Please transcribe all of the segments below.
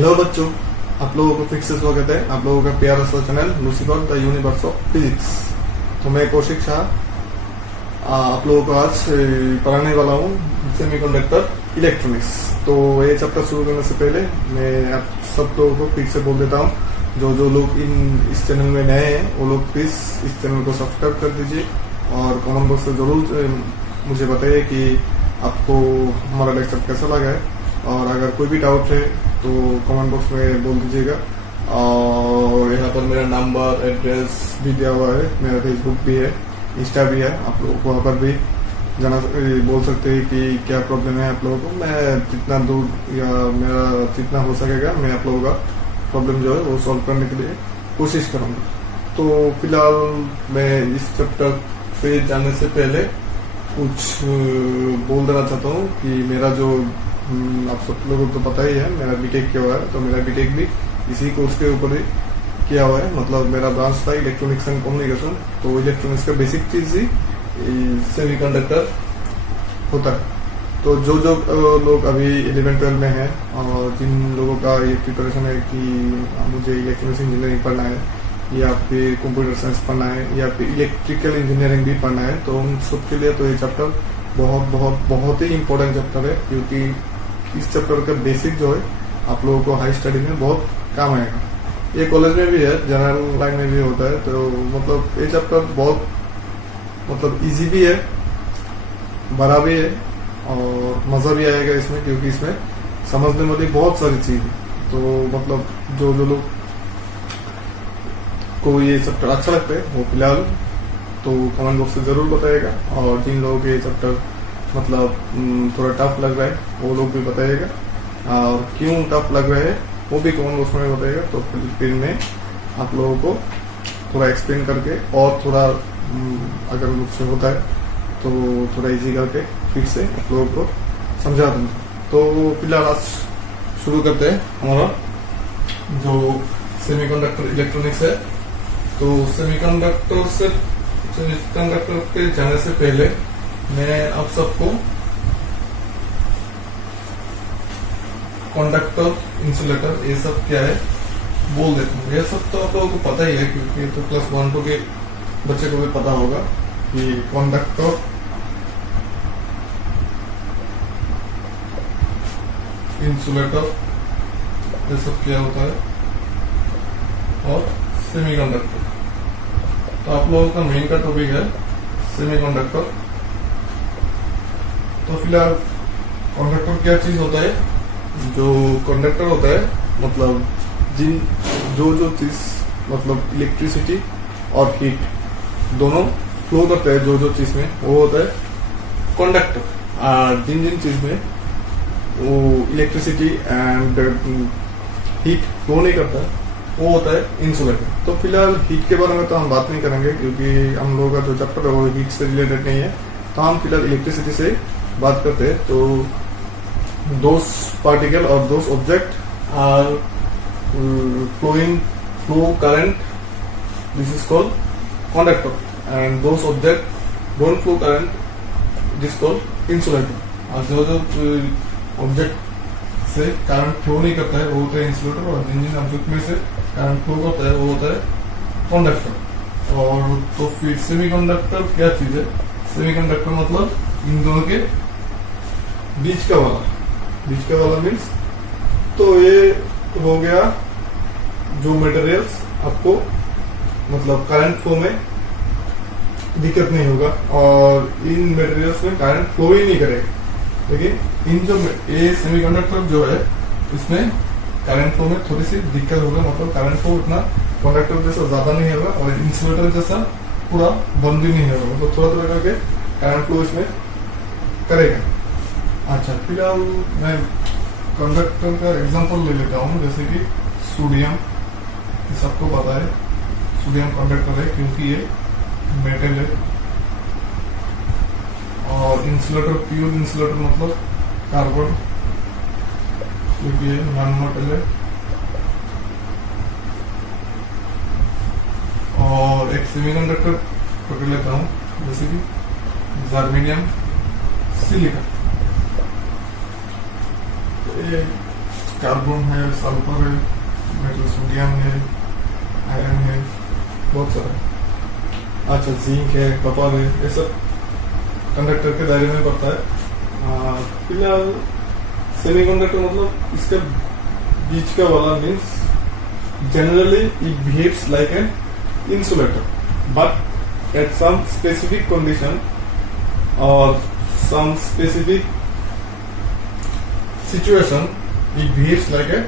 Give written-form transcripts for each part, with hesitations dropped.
Hello बच्चों, आप लोगों को फिर से स्वागत है आप लोगों का प्यारा सा channel Lucifer the universe of physics. तो मैं कौशिक शाह आप लोगों को आज पढ़ाने वाला हूँ सेमीकंडक्टर इलेक्ट्रॉनिक्स। तो ये चैप्टर शुरू करने से पहले मैं आप सब लोगों को फिर से बोल देता हूँ, जो लोग इस चैनल में नए हैं वो लोग प्लीज इस चैनल को सब्सक्राइब कर दीजिए और कमेंट बॉक्स में जरूर मुझे बताइए कि आपको हमारा लेक्चर कैसा लगा है। और अगर कोई भी डाउट है तो कमेंट बॉक्स में बोल दीजिएगा। और यहाँ पर मेरा नंबर एड्रेस भी दिया हुआ है, मेरा फेसबुक भी है, इंस्टा भी है, आप लोगों को वहाँ पर भी जाना बोल सकते हैं कि क्या प्रॉब्लम है आप लोगों को। मैं जितना दूर या मेरा जितना हो सकेगा मैं आप लोगों का प्रॉब्लम जो है वो सॉल्व करने के लिए कोशिश करूँगा। तो फिलहाल मैं इस चैप्टर पे जाने से पहले कुछ बोल देना चाहता हूँ कि मेरा जो आप सब लोगों को तो पता ही है मेरा बीटेक किया हुआ है। तो मेरा बीटेक भी इसी कोर्स के ऊपर ही किया हुआ है, मतलब मेरा ब्रांच था इलेक्ट्रॉनिक्स एंड कम्युनिकेशन। तो इलेक्ट्रॉनिक्स का बेसिक चीज ही सेमीकंडक्टर होता है। तो जो लोग अभी 11-12 में हैं और जिन लोगों का ये प्रिपरेशन है कि मुझे इलेक्ट्रॉनिक्स इंजीनियरिंग पढ़ना है या फिर कंप्यूटर साइंस पढ़ना है या फिर इलेक्ट्रिकल इंजीनियरिंग भी पढ़ना है, तो उन सबके लिए तो ये चैप्टर बहुत बहुत बहुत ही इम्पोर्टेंट चैप्टर है, क्योंकि इस चैप्टर का बेसिक जो है आप लोगों को हाई स्टडी में बहुत काम आएगा। ये कॉलेज में भी है, जनरल लाइन में भी होता है। तो मतलब ये चैप्टर बहुत मतलब इजी भी है, बड़ा भी है और मजा भी आएगा इसमें, क्योंकि इसमें समझने वाली बहुत सारी चीज है। तो मतलब जो लोग को ये चैप्टर अच्छा लगता है वो फिलहाल तो कमेंट बॉक्स में जरूर बताइएगा। और जिन लोगों को ये चैप्टर मतलब थोड़ा टफ लग रहा है वो लोग भी बताइएगा, और क्यों टफ लग रहा है वो भी कमेंट बॉक्स में बताइएगा। तो फिर मैं आप लोगों को थोड़ा एक्सप्लेन करके और थोड़ा अगर मुझसे होता है तो थोड़ा इजी करके फिर से आप लोगों को समझा दूंगा। तो फिलहाल आज शुरू करते हैं हमारा जो सेमीकंडक्टर इलेक्ट्रॉनिक्स है। तो सेमीकंडक्टर पे जाने से पहले मैं आप सबको कंडक्टर, इंसुलेटर ये सब क्या है बोल देता हूँ। ये सब तो आप लोगों को पता ही है, क्योंकि तो क्लास 1-2 के बच्चे को भी पता होगा कि कंडक्टर, इंसुलेटर ये सब क्या होता है, और सेमीकंडक्टर। तो आप लोगों का मेन का टॉपिक है सेमीकंडक्टर। तो फिलहाल कंडक्टर क्या चीज होता है? जो कंडक्टर होता है मतलब जो चीज मतलब इलेक्ट्रिसिटी और हीट दोनों फ्लो करता है जो चीज में, वो होता है कंडक्टर। और जिन चीज में वो इलेक्ट्रिसिटी एंड हीट फ्लो नहीं करता वो होता है इंसुलेटर। तो फिलहाल हीट के बारे में तो हम बात नहीं करेंगे, क्योंकि हम लोगों का जो चैप्टर है वो हीट से रिलेटेड नहीं है। तो हम फिलहाल इलेक्ट्रिसिटी से बात करते हैं। तो दोस पार्टिकल और those object are flow current, this is called conductor, and those object don't flow current, this called insulator. और जो ऑब्जेक्ट से करंट फ्लो नहीं करता है वो होता है इंसुलेटर, और जिन ऑब्जेक्ट में से करंट फ्लो करता है वो होता है कंडक्टर। और तो फिर सेमीकंडक्टर क्या चीज है? सेमीकंडक्टर मतलब इन दोनों के बीच का वाला मीन्स, तो ये हो गया जो मटेरियल्स आपको मतलब करंट फ्लो में दिक्कत नहीं होगा और इन मटेरियल्स में करंट फ्लो ही नहीं करेगा। लेकिन इन जो ये सेमीकंडक्टर जो है इसमें करंट फ्लो में थोड़ी सी दिक्कत होगा, मतलब करंट फ्लो उतना कंडक्टर जैसा ज्यादा नहीं होगा और इंसुलेटर जैसा पूरा बंद भी नहीं होगा, मतलब थोड़ा करके करंट फ्लो इसमें करेगा। अच्छा, फिलहाल मैं कंडक्टर का एग्जांपल ले लेता हूँ, जैसे कि सोडियम, सबको पता है सोडियम कंडक्टर है क्योंकि ये मेटल है। और इंसुलेटर, प्योर इंसुलेटर मतलब कार्बन, क्योंकि ये नॉन मेटल है। और एक सेमीकंडक्टर पकड़ लेता हूँ, जैसे कि जर्मेनियम, सिलिकॉन। कार्बन है, सल्फर है, मेटल सोडियम है, आयरन है, बहुत सारा। अच्छा, जिंक है, कॉपर है, ये सब कंडक्टर के दायरे में पड़ता है। फिलहाल सेमीकंडक्टर मतलब इसका बीच का वाला means generally it behaves like an insulator, but at some specific condition or some specific situation it behaves like a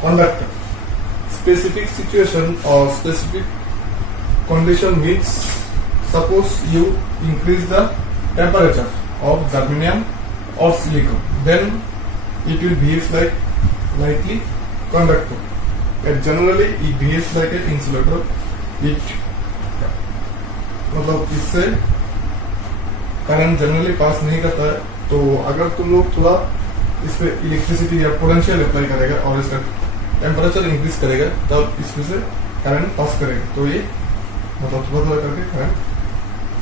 conductor. Specific situation or specific condition means suppose you increase the temperature of germanium or silicon, then it will behave like lightly conductor. And generally it behaves like an insulator. It मतलब इससे current generally पास नहीं करता है। तो अगर तुम लोग थोड़ा इस पे इलेक्ट्रिसिटी या पोटेंशियल अप्लाई करेगा और इसका टेम्परेचर इंक्रीज करेगा तब इसमें से करंट पास करेगा, तो ये मतलब थोड़ा थोड़ा करके करंट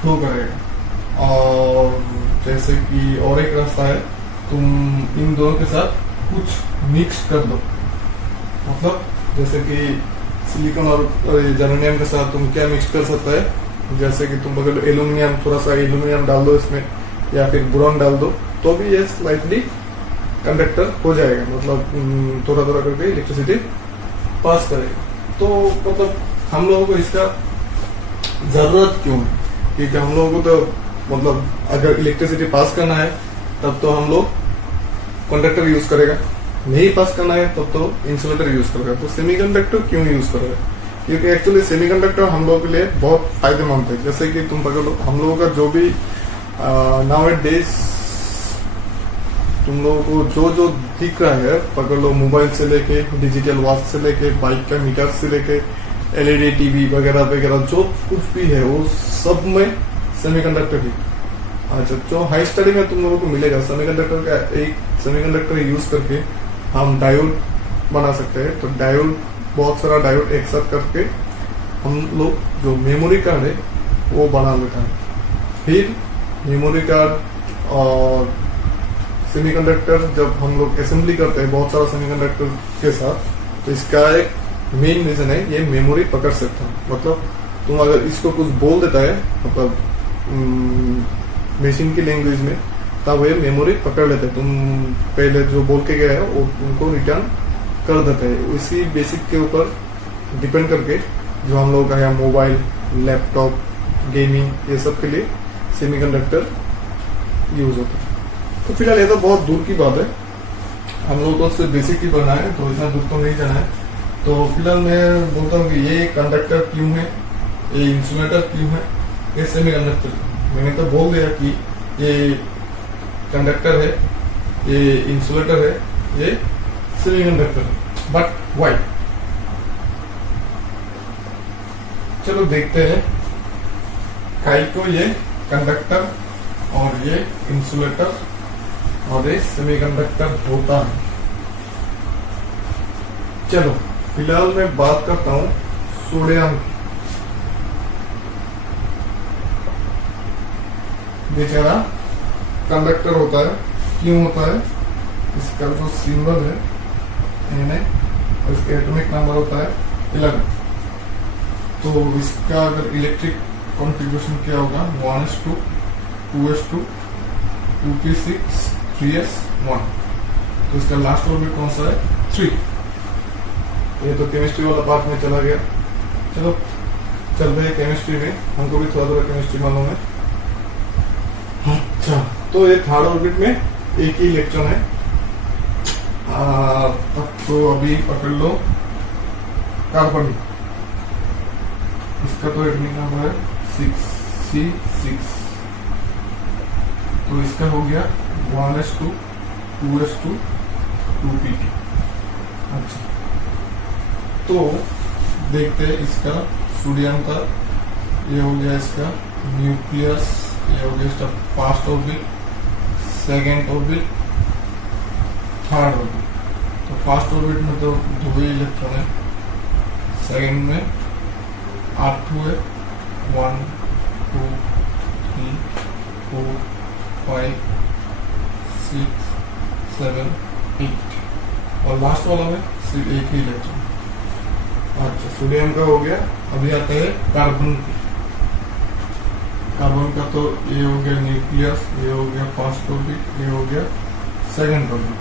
फ्लो करेगा। और जैसे कि और एक रास्ता है, तुम इन दोनों के साथ कुछ मिक्स कर दो, मतलब जैसे कि सिलिकॉन और जर्मेनियम के साथ तुम क्या मिक्स कर सकता है, जैसे कि तुम अगर एल्यूमिनियम, थोड़ा सा एल्यूमिनियम डाल दो इसमें या फिर बोरॉन डाल दो तो भी ये स्लाइटली कंडक्टर हो जाएगा, मतलब थोड़ा थोड़ा करके इलेक्ट्रिसिटी पास करेगा। तो मतलब हम लोगों को इसका जरूरत क्यों है, क्योंकि हम लोगों को तो मतलब अगर इलेक्ट्रिसिटी पास करना है तब तो हम लोग कंडक्टर यूज करेगा, नहीं पास करना है तब तो इंसुलेटर यूज करेगा। तो सेमीकंडक्टर क्यों यूज करेगा, क्योंकि एक्चुअली सेमीकंडक्टर हम लोगों के लिए बहुत फायदेमंद है। जैसे कि तुम पकड़ लो, हम लोगों का जो भी नाउअडेज तुम लोगों को जो जो दिख रहा है, पकड़ लो मोबाइल से लेके डिजिटल वॉच से लेके बाइक का मीटर से लेके एलईडी टीवी वगैरह वगैरह जो कुछ भी है वो सब में सेमीकंडक्टर ही। अच्छा, जो हाई स्टडी में तुम लोगों को मिलेगा सेमीकंडक्टर का, एक सेमीकंडक्टर यूज करके हम डायोड बना सकते हैं। तो डायोड, बहुत सारा डायोड एक साथ करके हम लोग जो मेमोरी कार्ड है वो बना लेता है। फिर मेमोरी कार्ड और सेमीकंडक्टर जब हम लोग असेंबली करते हैं बहुत सारा सेमीकंडक्टर के साथ, तो इसका एक मेन रीजन है ये मेमोरी पकड़ सकता है। मतलब तुम अगर इसको कुछ बोल देता है, मतलब मशीन की लैंग्वेज में, तब ये मेमोरी पकड़ लेते हैं। तुम पहले जो बोल के गए हो उनको रिटर्न कर देते हैं। उसी बेसिक के ऊपर डिपेंड करके जो हम लोग का है मोबाइल, लैपटॉप, गेमिंग, ये सब के लिए सेमीकंडक्टर यूज होता है। तो फिलहाल ये तो बहुत दूर की बात है, हम लोग को सिर्फ बेसिक ही पढ़ना है, तो इतना दूर तो नहीं जाना है। तो फिलहाल मैं बोलता हूँ कि ये कंडक्टर क्यों है, ये इंसुलेटर क्यों है, ये सेमीकंडक्टर। मैंने तो बोल दिया कि ये कंडक्टर है, ये इंसुलेटर है, ये सेमीकंडक्टर है, बट व्हाई? चलो देखते हैं काई को ये कंडक्टर और ये इंसुलेटर और ये सेमीकंडक्टर होता है। चलो फिलहाल मैं बात करता हूं सोडियम की। बेचारा कंडक्टर होता है, क्यों होता है? इसका जो सिंबल है Na और इसका एटॉमिक नंबर होता है 11। तो इसका अगर इलेक्ट्रिक कॉन्फ़िगरेशन क्या होगा, 1s2 2s2 2p6 3s1। तो इसका लास्ट ऑर्बिट कौन सा है? 3। ये तो केमिस्ट्री वाला पार्ट में चला गया। चलो चल रहे केमिस्ट्री में, हमको भी थोड़ा थोड़ा केमिस्ट्री मालूम है। अच्छा, तो ये थर्ड ऑर्बिट में एक ही इलेक्ट्रॉन है। तब तो अभी पकड़ लो कार्बन, इसका तो एटॉमिक नंबर है 6C6। तो इसका हो गया 1s2 2s2 2p2। अच्छा, तो देखते हैं इसका सोडियम का, ये हो गया इसका न्यूक्लियस, ये हो गया इसका first orbit, second orbit, third orbit. तो फर्स्ट ऑर्बिट में तो 2 ही इलेक्ट्रॉन है, सेकेंड में 8 है, 1 2 3 4 5 6 7 8। और लास्ट वाला में सिर्फ एक ही इलेक्ट्रॉन। अच्छा, सोडियम का हो गया। अभी आते हैं कार्बन की। कार्बन का तो ये हो गया न्यूक्लियस, ये हो गया फर्स्ट ऑर्बिट, ये हो गया सेकंड ऑर्बिट।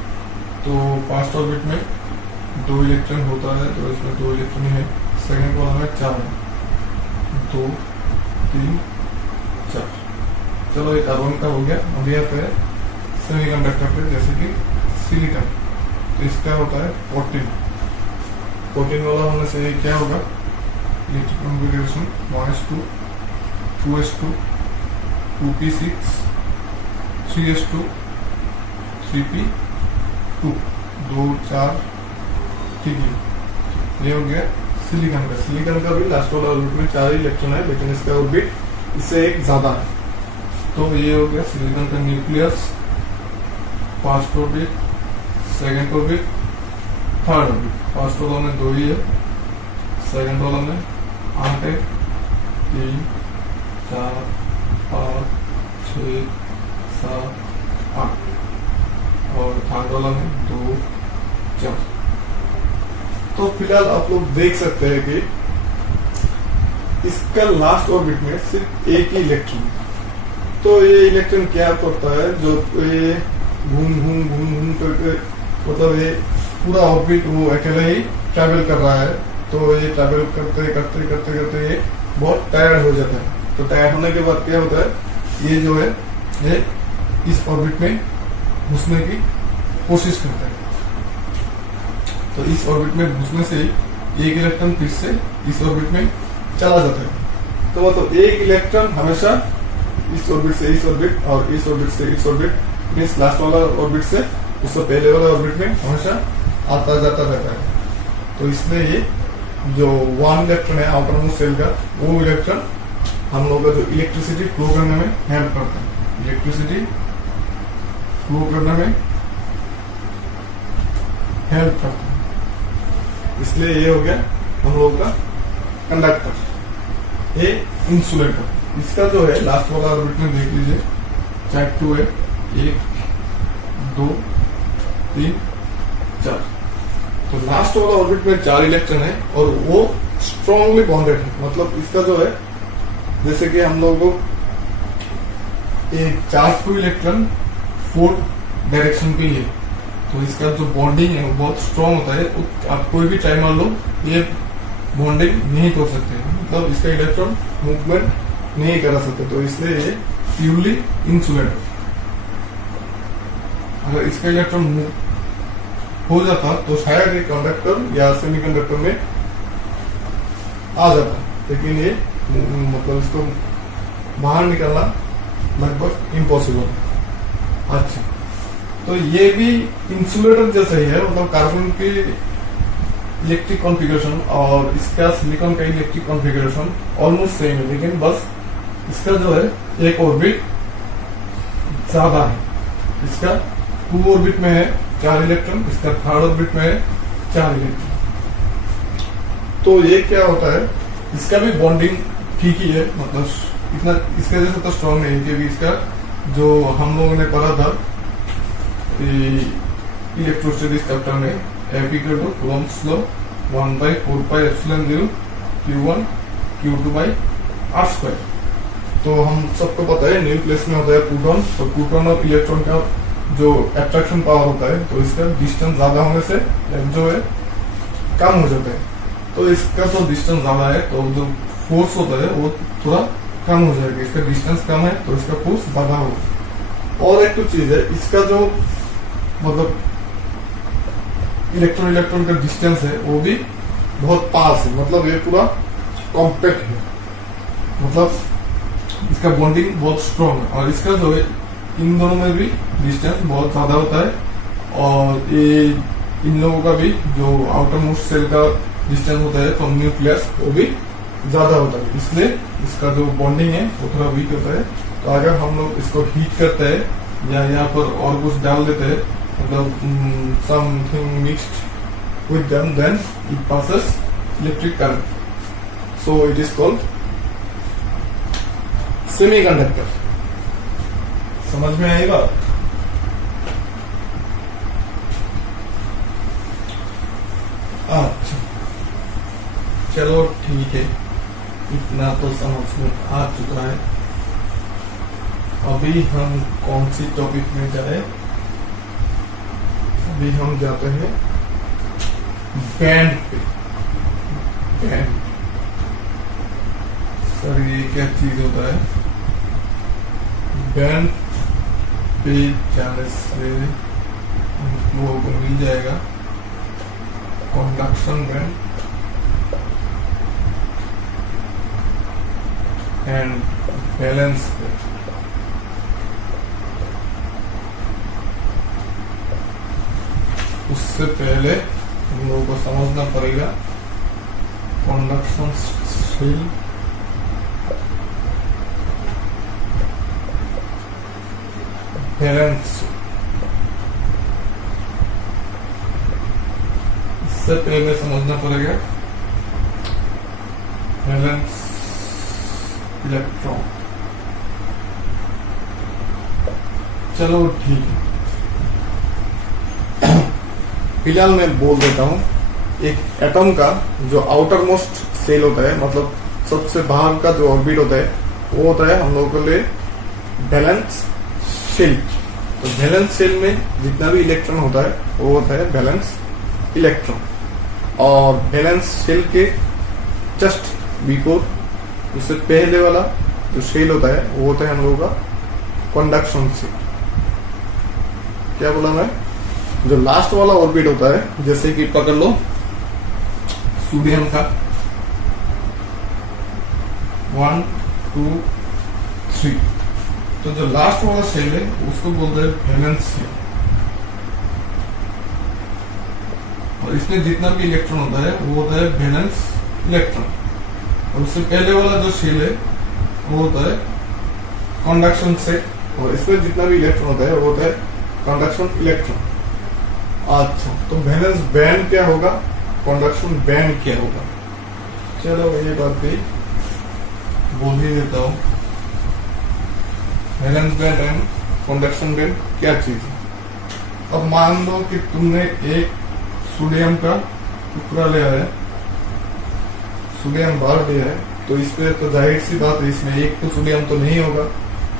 तो फर्स्ट ऑर्बिट में 2 इलेक्ट्रॉन होता है, तो इसमें 2 इलेक्ट्रॉन है। सेकंड वाला में 4 है, 2 3 4। चलो ये कार्बन का हो गया। अभी आते हैं सेमीकंडक्टर पे, जैसे कि सिलिकॉन। तो इसका होता है 14 वाला होने से ये क्या होगा, electric configuration 1s2 2s2 2p6 3s2 3p2 2 4। ठीक है, ये हो गया सिलिकॉन का। सिलिकॉन का भी लास्ट वाला ऑर्बिट में 4 इलेक्ट्रॉन है, लेकिन इसका ऑर्बिट इससे एक ज्यादा है। तो ये हो गया सिलिकॉन का nucleus, first orbit, second orbit, third orbit. First वाला में 2 ही है, सेकंड वाला में 8 है, 3 4 5 6 7 8, और थर्ड वाला में 2 4। तो फिलहाल आप लोग देख सकते हैं कि इसका लास्ट ऑर्बिट में सिर्फ एक ही इलेक्ट्रॉन। तो ये इलेक्ट्रॉन क्या करता है, जो ये घूम घूम घूम घूम करके, मतलब ये पूरा ऑर्बिट वो अकेले ही ट्रैवल कर रहा है। तो ये ट्रैवल करते करते करते करते ये बहुत टायर्ड हो जाता है। तो टायर्ड होने के बाद क्या होता है, ये जो है ये इस ऑर्बिट में घुसने की कोशिश करता है। तो इस ऑर्बिट में घुसने से एक इलेक्ट्रॉन फिर से इस ऑर्बिट में चला जाता है। तो मतलब एक इलेक्ट्रॉन हमेशा इस ऑर्बिट से इस ऑर्बिट और इस ऑर्बिट से इस ऑर्बिट, मीन्स लास्ट वाला ऑर्बिट से उससे पहले वाला ऑर्बिट में हमेशा आता जाता रहता है। तो इसलिए ये जो 1 इलेक्ट्रॉन है आउटर मोस्ट शेल का, वो इलेक्ट्रॉन हम लोग का जो इलेक्ट्रिसिटी फ्लो करने में हेल्प करता है, इलेक्ट्रिसिटी फ्लो करने में हेल्प करता है। इसलिए ये हो गया हम लोगों का कंडक्टर। ये इंसुलेटर, इसका जो है लास्ट वाला ऑर्बिट में देख लीजिए, चाहे 2 है, 1 2 3 4। तो लास्ट वाला ऑर्बिट में 4 इलेक्ट्रॉन है और वो स्ट्रांगली बॉन्डेड है। मतलब इसका जो है, जैसे कि हम लोग एक चार्ज 2 इलेक्ट्रॉन 4 डायरेक्शन पे है, तो इसका जो बॉन्डिंग है वो बहुत स्ट्रांग होता है। आप कोई भी टाइम मान लो ये बॉन्डिंग नहीं कर सकते, मतलब इसका इलेक्ट्रॉन मूवमेंट नहीं करा सकते। तो इसलिए ये प्यूरली इंसुलेटर। अगर इसका इलेक्ट्रॉन मूव हो जाता तो शायद ये कंडक्टर या सेमीकंडक्टर में आ जाता, लेकिन ये मतलब इसको बाहर निकालना लगभग इम्पॉसिबल। अच्छा, तो ये भी इंसुलेटर जैसा ही है, मतलब कार्बन की इलेक्ट्रिक कॉन्फ़िगरेशन और इसका सिलिकॉन का इलेक्ट्रिक कॉन्फ़िगरेशन ऑलमोस्ट सेम है, लेकिन बस इसका जो है एक ऑर्बिट ज्यादा है। इसका 2 ऑर्बिट में है 4 इलेक्ट्रॉन, इसका थर्ड ऑर्बिट में है 4 इलेक्ट्रॉन। तो ये क्या होता है, इसका भी बॉन्डिंग ठीक ही है, मतलब इतना इसका जैसा तो स्ट्रॉन्ग नहीं, क्योंकि इसका जो हम लोगों ने पढ़ा था इलेक्ट्रोस्टैटिक्स चैप्टर में, F equal to Coulomb's law 1/4πε0 Q1 Q2 by r²। तो हम सबको पता है न्यूक्लियस में होता है प्रोटॉन, तो प्रोटॉन और इलेक्ट्रॉन का जो अट्रैक्शन पावर होता है, तो इसका डिस्टेंस ज्यादा होने से जो है कम हो जाता है। तो इसका तो डिस्टेंस ज्यादा है, तो जो फोर्स होता है वो थोड़ा कम हो जाएगा। इसका डिस्टेंस कम है तो इसका फोर्स ज्यादा होगा। और एक तो चीज है, इसका जो मतलब इलेक्ट्रॉन इलेक्ट्रॉन का डिस्टेंस है वो भी बहुत पास है, मतलब ये पूरा कॉम्पैक्ट है, मतलब इसका बॉन्डिंग बहुत स्ट्रॉन्ग है। और इसका जो है इन दोनों में भी डिस्टेंस बहुत ज्यादा होता है। और ये इन लोगों का भी जो आउटर मोस्ट सेल का डिस्टेंस होता है फ्रॉम न्यूक्लियस वो भी ज्यादा होता है, इसलिए इसका जो बॉन्डिंग है वो थोड़ा वीक होता है। तो अगर हम लोग इसको हीट करते हैं या यहाँ पर और कुछ डाल देते हैं, मतलब something mixed with them, then it passes electric current, so it is called semiconductor. समझ में आई बात? चलो ठीक है, इतना तो समझ में आ चुका है। अभी हम कौन सी टॉपिक में जाए? अभी हम जाते हैं बैंड पे। बैंड सर ये क्या चीज होता है? बैंड पे जाने से हम लोगों को मिल जाएगा conduction band and balance band. उससे पहले हम लोगों को समझना पड़ेगा कंडक्शन शील बैलेंस। इससे पहले समझना पड़ेगा बैलेंस इलेक्ट्रॉन। चलो ठीक है, फिलहाल मैं बोल देता हूँ। एक एटम का जो आउटर मोस्ट सेल होता है, मतलब सबसे बाहर का जो ऑर्बिट होता है, वो होता है हम लोगों के लिए बैलेंस शेल। तो बैलेंस शेल में जितना भी इलेक्ट्रॉन होता है वो होता है बैलेंस इलेक्ट्रॉन। और बैलेंस शेल के जस्ट बिफोर, उससे पहले वाला जो शेल होता है वो होता है हम लोगों का कंडक्शन शेल। क्या बोला मैं? जो लास्ट वाला ऑर्बिट होता है, जैसे कि पकड़ लो सोडियम का 1 2 3, तो जो लास्ट वाला शेल है उसको बोलते हैं बैलेंस शेल। और इसमें जितना भी इलेक्ट्रॉन होता है वो होता है बैलेंस इलेक्ट्रॉन। और उससे पहले वाला जो शेल है वो होता है कंडक्शन शेल, और इसमें जितना भी इलेक्ट्रॉन होता है वो होता है कंडक्शन इलेक्ट्रॉन। अच्छा, तो बैलेंस बैंड क्या होगा, कंडक्शन बैंड क्या होगा? चलो ये बात भी बोल ही देता हूँ। Balance band and conduction band क्या चीज है? अब मान लो कि तुमने एक सोडियम का टुकड़ा लिया है, सोडियम बार लिया है, तो इसमें तो जाहिर सी बात है इसमें एक तो सोडियम तो नहीं होगा,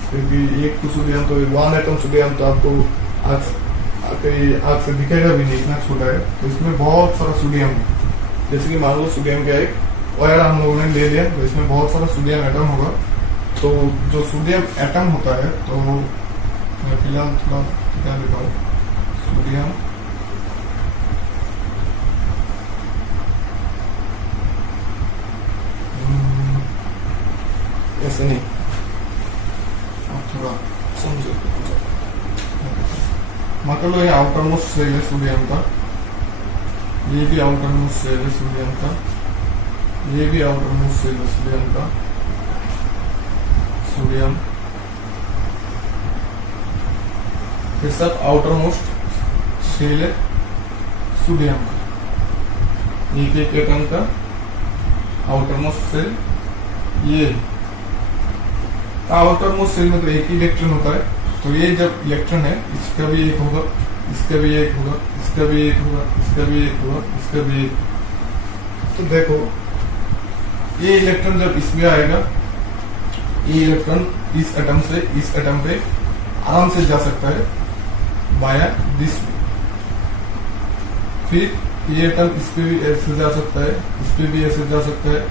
क्योंकि एक तो सोडियम तो 1 एटम सोडियम तो आपको आग से दिखेगा भी नहीं, इतना छोटा है। तो इसमें बहुत सारा सोडियम है। जैसे कि मान लो सोडियम का एक वायर हम लोगों ने ले लिया, तो इसमें बहुत सारा सोडियम एटम होगा। तो जो सोडियम एटम होता है, तो मैं फिलहाल थोड़ा क्या लिखा हूँ, सोडियम ऐसे नहीं, थोड़ा समझो। मतलब ये आउटर मोस्ट सेल है सोडियम का, ये भी आउटर मोस्ट सेल है सोडियम का, ये भी आउटर मोस्ट सेल है सोडियम का, सोडियम, ये सब आउटर मोस्ट सेल है सोडियम का। एक एटम का आउटर मोस्ट सेल ये आउटर मोस्ट सेल में तो एक ही इलेक्ट्रॉन होता है। तो ये जब इलेक्ट्रॉन है, इसका भी एक होगा, इसका भी एक होगा, इसका भी एक होगा, इसका भी एक होगा, इसका भी एक। तो देखो ये इलेक्ट्रॉन जब इसमें आएगा, ये इलेक्ट्रॉन इस एटम से इस एटम पे आराम से जा सकता है बाया दिस वे। फिर ये एटम इस पे भी ऐसे जा सकता है, इस पे भी ऐसे जा सकता है,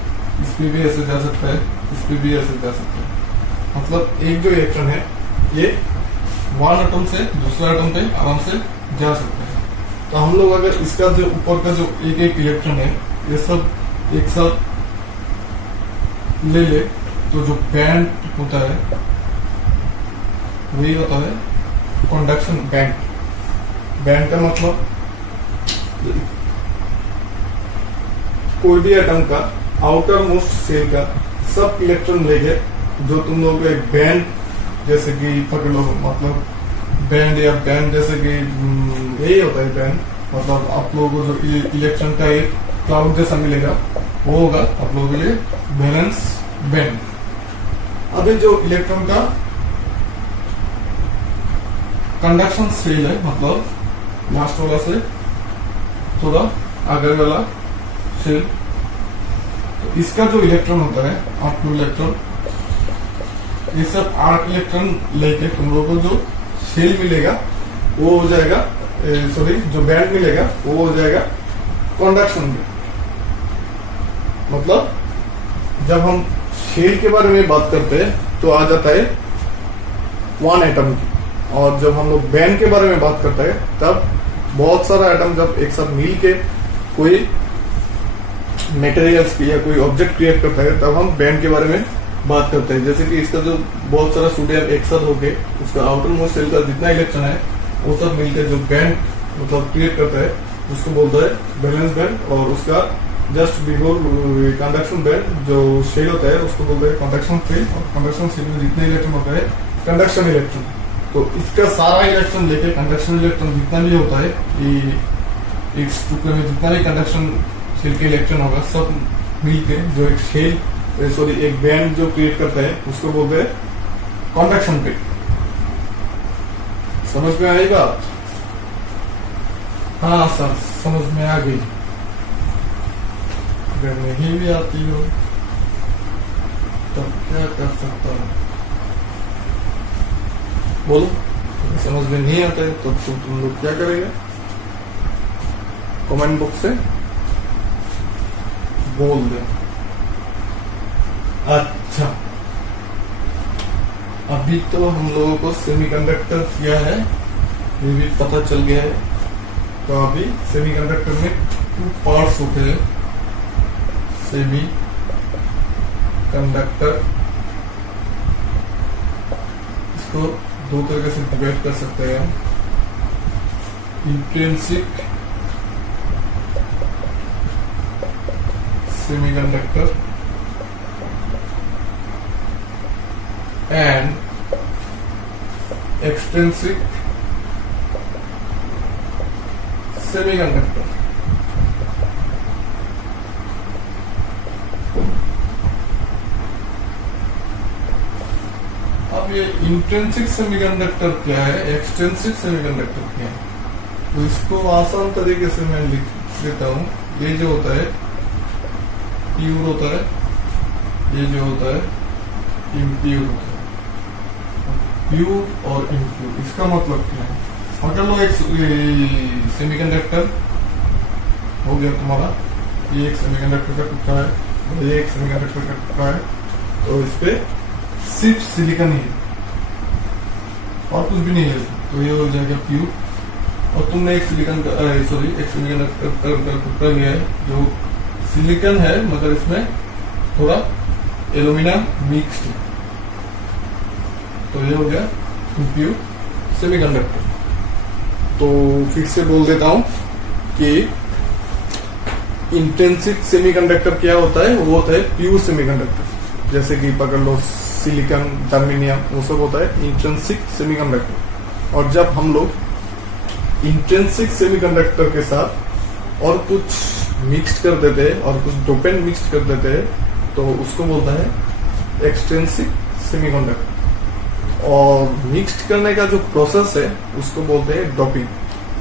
इस पे भी ऐसे जा सकता है, इस पे भी ऐसे जा सकता है। मतलब एक जो इलेक्ट्रॉन है ये 1 एटम से दूसरा एटम पे आराम से जा सकते हैं। तो हम लोग अगर इसका जो ऊपर का जो एक एक इलेक्ट्रॉन है ये सब एक साथ ले ले, तो जो बैंड होता है वही होता है कंडक्शन बैंड। बैंड का मतलब कोई भी एटम का आउटर मोस्ट सेल का सब इलेक्ट्रॉन लेके जो तुम लोग एक बैंड जैसे कि पकड़ लो, मतलब बैंड या बैंड जैसे कि यही होता है बैंड, मतलब आप लोगों को जो इलेक्ट्रॉन का एक क्लाउड जैसा मिलेगा वो होगा आप लोगों के लिए बैलेंस बैंड। अभी जो इलेक्ट्रॉन का कंडक्शन सेल है, मतलब लास्ट वाला से थोड़ा आगे वाला सेल, तो इसका जो इलेक्ट्रॉन होता है R2 इलेक्ट्रॉन, ये सब 8 इलेक्ट्रॉन लेके तुम लोगों को जो शेल मिलेगा वो हो जाएगा, सॉरी जो बैंड मिलेगा वो हो जाएगा कंडक्शन बैंड। मतलब जब हम शेल के बारे में बात करते हैं तो आ जाता है 1 एटम की, और जब हम लोग बैंड के बारे में बात करते हैं तब बहुत सारा एटम जब एक साथ मिल के कोई मटेरियल्स की या कोई ऑब्जेक्ट क्रिएट करता है तब हम बैंड के बारे में बात करते हैं। जैसे कि इसका जो बहुत सारा सोडियम एक साथ होके उसका आउटर मोस्ट शेल का जितना इलेक्ट्रॉन है वो सब मिलकर जो बैंड मतलब क्रिएट करता है उसको बोलता है बैलेंस बैंड, और उसका जस्ट बिफोर कंडक्शन बैंड जो शेल होता है उसको बोलते हैं कंडक्शन शेल, और कंडक्शन शेल में जितने इलेक्ट्रॉन होता है कंडक्शन इलेक्ट्रॉन। तो इसका सारा इलेक्ट्रॉन लेके कंडक्शन इलेक्ट्रॉन जितना भी होता है कि इस टुकड़े में जितना भी कंडक्शन शेल के इलेक्ट्रॉन होगा सब मिलके जो एक शेल सॉरी एक बैंड जो क्रिएट करता है उसको बोलते हैं कंडक्शन बैंड। समझ में आई बात? हाँ सर समझ में आ गई। अगर नहीं भी आती हो तब क्या कर सकता हूँ, बोलो। समझ में नहीं आता है तो तुम लोग क्या करेंगे, कमेंट बॉक्स से बोल दे। अच्छा अभी तो हम लोगों को सेमीकंडक्टर क्या है ये भी पता चल गया है। तो अभी सेमीकंडक्टर में 2 पार्ट्स होते हैं। सेमी कंडक्टर, इसको 2 तरीके से डिवाइड कर सकते हैं। Intrinsic semiconductor and extrinsic semiconductor. अब ये इंट्रिंसिक सेमीकंडक्टर क्या है, एक्सट्रिंसिक सेमीकंडक्टर क्या है, तो इसको आसान तरीके से मैं लिख देता हूं। ये जो होता है प्योर होता है, ये जो होता है इम्प्योर होता है। प्योर और इम्प्योर इसका मतलब क्या है, अगर लो एक सेमीकंडक्टर हो गया तुम्हारा, ये एक सेमीकंडक्टर का टुकड़ा है, ये एक सेमीकंडक्टर का टुकड़ा है, तो इस पे सिर्फ सिलिकॉन ही है और कुछ भी नहीं है, तो ये हो जाएगा प्योर। और तुमने एक सिलिकॉन का सॉरी एक सेमीकंडक्टर का टुकड़ा लिया है जो सिलिकॉन है मगर इसमें थोड़ा एल्यूमिनियम मिक्स्ड है, तो ये हो गया इम्प्योर सेमीकंडक्टर। तो फिर से बोल देता हूं कि इंट्रिंसिक सेमीकंडक्टर क्या होता है, वो होता है प्योर सेमीकंडक्टर। जैसे कि पकड़ लो सिलिकॉन, जर्मेनियम, वो सब होता है इंट्रिंसिक सेमीकंडक्टर। और जब हम लोग इंट्रिंसिक सेमीकंडक्टर के साथ और कुछ मिक्स कर देते हैं और कुछ डोपेंट मिक्स कर देते हैं तो उसको बोलता है एक्सट्रिंसिक सेमीकंडक्टर। और मिक्स्ड करने का जो प्रोसेस है उसको बोलते हैं doping.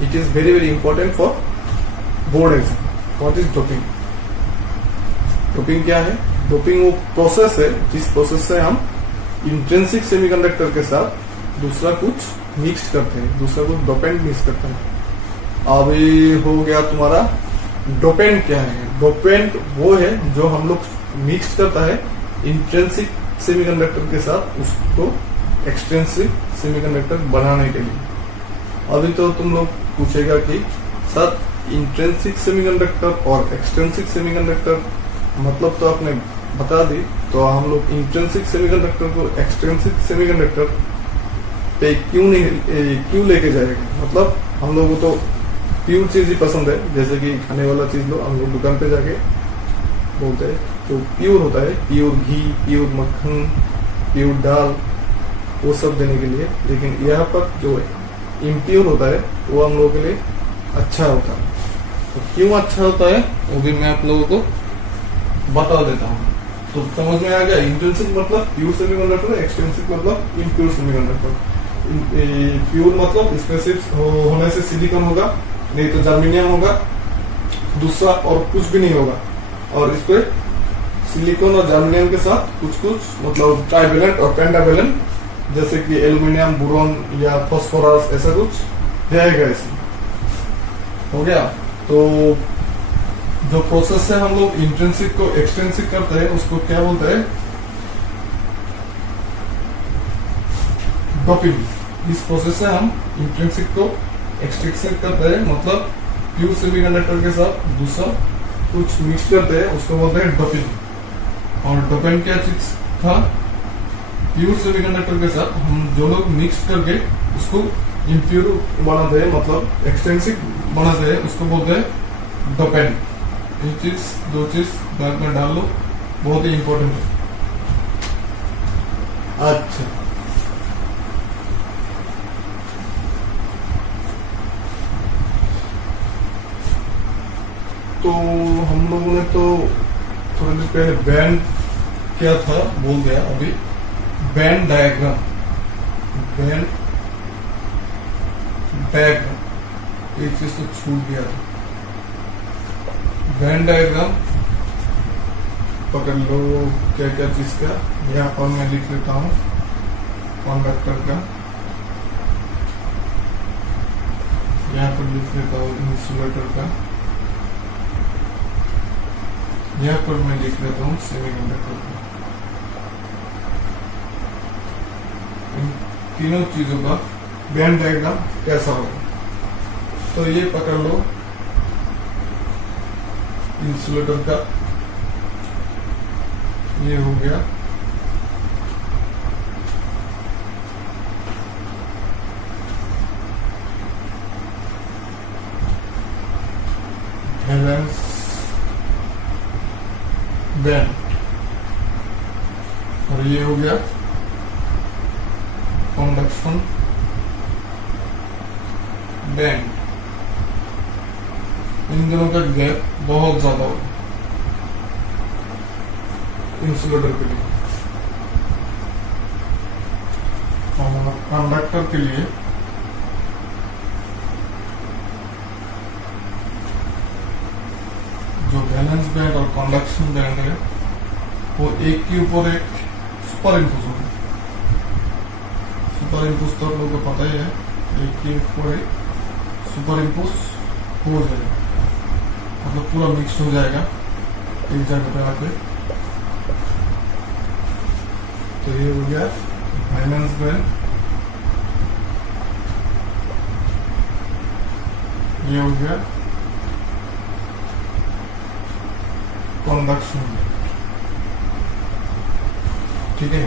It is very very important for board exam. What is doping? Doping क्या है? डोपिंग वो प्रोसेस है जिस प्रोसेस से हम इंट्रिंसिक सेमीकंडक्टर के साथ दूसरा कुछ मिक्स करते हैं, दूसरा कुछ डोपेंट मिक्स करते हैं। अभी हो गया तुम्हारा डोपेंट क्या है? डोपेंट वो है जो हम लोग मिक्स करता है इंट्रिंसिक सेमीकंडक्टर के साथ उसको एक्सट्रिंसिक सेमीकंडक्टर बनाने के लिए। अभी तो तुम लोग पूछेगा कि सर इंट्रिंसिक सेमीकंडक्टर और एक्सट्रिंसिक सेमीकंडक्टर मतलब तो आपने बता दी, तो हम लोग इंट्रिंसिक सेमीकंडक्टर को एक्सट्रिंसिक सेमीकंडक्टर पे क्यों लेके जाएंगे? मतलब हम लोगों को तो प्योर चीज ही पसंद है, जैसे कि खाने वाला चीज लो, हम लोग दुकान पे जाके बोलते हैं जो प्योर होता है, प्योर घी, प्योर मक्खन, प्योर दाल, वो सब देने के लिए। लेकिन यहाँ पर जो इम्प्योर होता है वो हम लोगों के लिए अच्छा होता है। तो क्यों अच्छा होता है वो भी मैं आप लोगों को बता देता हूँ। तो समझ में आ गया, इंट्रिंसिक मतलब प्योर सेमीकंडक्टर, एक्सट्रिंसिक मतलब इम्प्योर सेमीकंडक्टर। प्योर मतलब इसमें सिर्फ होने से सिलिकॉन होगा, नहीं तो जर्मेनियम होगा, दूसरा और कुछ भी नहीं होगा। और इस पे सिलिकॉन और जर्मेनियम के साथ कुछ कुछ मतलब ट्राइवेलेंट और पेंटावेलेंट, जैसे कि एल्यूमिनियम, बोरॉन या फास्फोरस, ऐसा कुछ रहेगा इसमें। हो गया। तो जो प्रोसेस से हम लोग इंट्रिंसिक को एक्सट्रिंसिक करते हैं उसको क्या बोलते हैं? डोपिंग। इस प्रोसेस से हम इंट्रिंसिक को एक्सट्रिंसिक करते हैं, मतलब प्योर सेमीकंडक्टर के साथ दूसरा कुछ मिक्स करते हैं, उसको बोलते हैं डोपिंग। और डोपेंट क्या चीज था? प्योर सेमीकंडक्टर के साथ हम जो लोग मिक्स करके उसको इम्प्योर बनाते हैं, मतलब एक्सटेंसिव बनाते हैं, उसको बोलते हैं डोपेंट। ये चीज दो चीज दिमाग में डाल लो, बहुत ही इंपॉर्टेंट है। अच्छा, तो हम लोगों ने तो थोड़ी देर पहले बैंड क्या था बोल गया, अभी बैंड डायग्राम। बैंड डायग्राम एक चीज तो छूट गया था। बैंड डायग्राम पकड़ लो, क्या क्या चीज का। यहाँ पर मैं लिख लेता हूँ कंडक्टर का, यहाँ पर लिख लेता हूँ इंसुलेटर का, यहाँ पर मैं लिख लेता हूँ सेमीकंडक्टर का। इन तीनों चीजों का बैंड डायग्राम कैसा होगा, तो ये पकड़ लो इंसुलेटर का, ये हो गया। वैलेंस बैंड, और ये हो गया कंडक्शन बैंड। इन दोनों का गैप बहुत ज्यादा होगा इंसुलेटर के लिए। और कंडक्टर के लिए जो वैलेंस बैंड और कंडक्शन बैंड है वो एक के ऊपर एक सुपर इम्पोज होगा। सुपर इम्पोज तो आप लोगों को पता ही है, एक के ऊपर एक सुपर इम्पोज हो जाएगा, मतलब पूरा मिक्स हो जाएगा एक जगह पे आके। तो ये हो गया वैलेंस बैंड, ये हो गया कंडक्शन। ठीक है,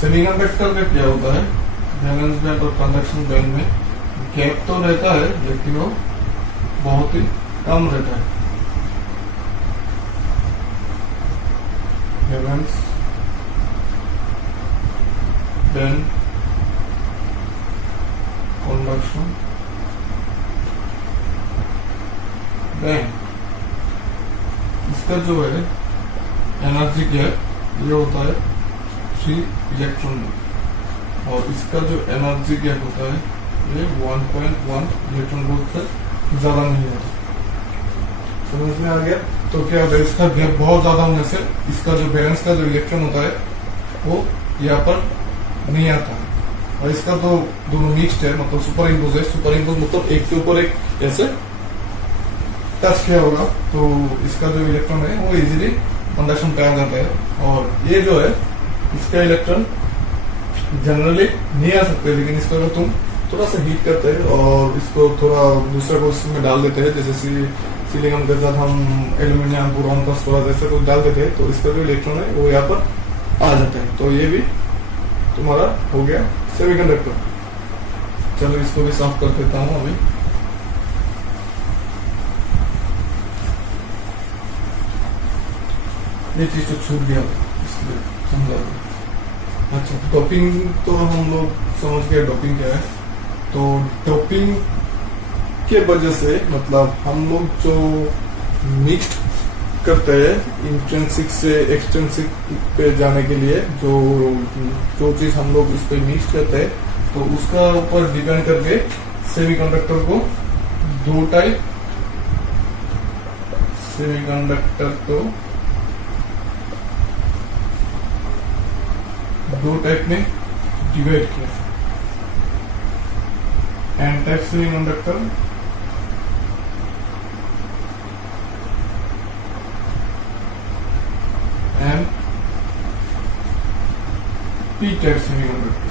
सेमीकंडक्टर में क्या होता है, वैलेंस बैंड और कंडक्शन बैंड में गैप तो रहता है लेकिन वो बहुत ही कम रहता है। वैलेंस बैंड, कंडक्शन बैंड, इसका जो है एनर्जी गैप ये होता है 3 इलेक्ट्रॉन, और इसका जो एनर्जी गैप होता है ये 1.1 इलेक्ट्रॉन वोल्ट से ज्यादा नहीं है। समझ में आ गया? तो क्या होता है, इसका गैप बहुत ज्यादा होने से इसका जो बैलेंस का जो इलेक्ट्रॉन होता है वो यहाँ पर नहीं आता है। और इसका तो दोनों मिक्स्ड है, मतलब सुपर इम्पोज है। सुपर इम्पोज मतलब एक के ऊपर एक ऐसे टच किया होगा, तो इसका जो इलेक्ट्रॉन है वो इजीली कंडक्शन पे आ जाता है। और ये जो है इसका इलेक्ट्रॉन जनरली नहीं आ सकते, लेकिन इसको अगर तुम थोड़ा सा हीट करते हैं और इसको थोड़ा दूसरा कोर्स में डाल देते हैं, जैसे सिलिकॉन के साथ हम एल्यूमिनियम, बोरॉन, फास्फोरस ऐसा कुछ डाल देते हैं, तो इसका जो इलेक्ट्रॉन है वो यहाँ पर आ जाता है। तो ये भी तुम्हारा हो गया सेमीकंडक्टर। चलो इसको भी साफ कर देता हूँ अभी। ये चीज तो छूट गया इसलिए समझा दिया। अच्छा, डोपिंग तो हम लोग समझ गए डोपिंग क्या है। तो डोपिंग के वजह से मतलब हम लोग जो मिक्स करते हैं इंट्रिंसिक से एक्सट्रिंसिक पे जाने के लिए, जो चीज हम लोग इस पे मिक्स करते हैं, तो उसका ऊपर डिपेंड करके सेमीकंडक्टर को दो टाइप सेमीकंडक्टर को दो टाइप में डिवाइड किया, N type semiconductor and P type semiconductor.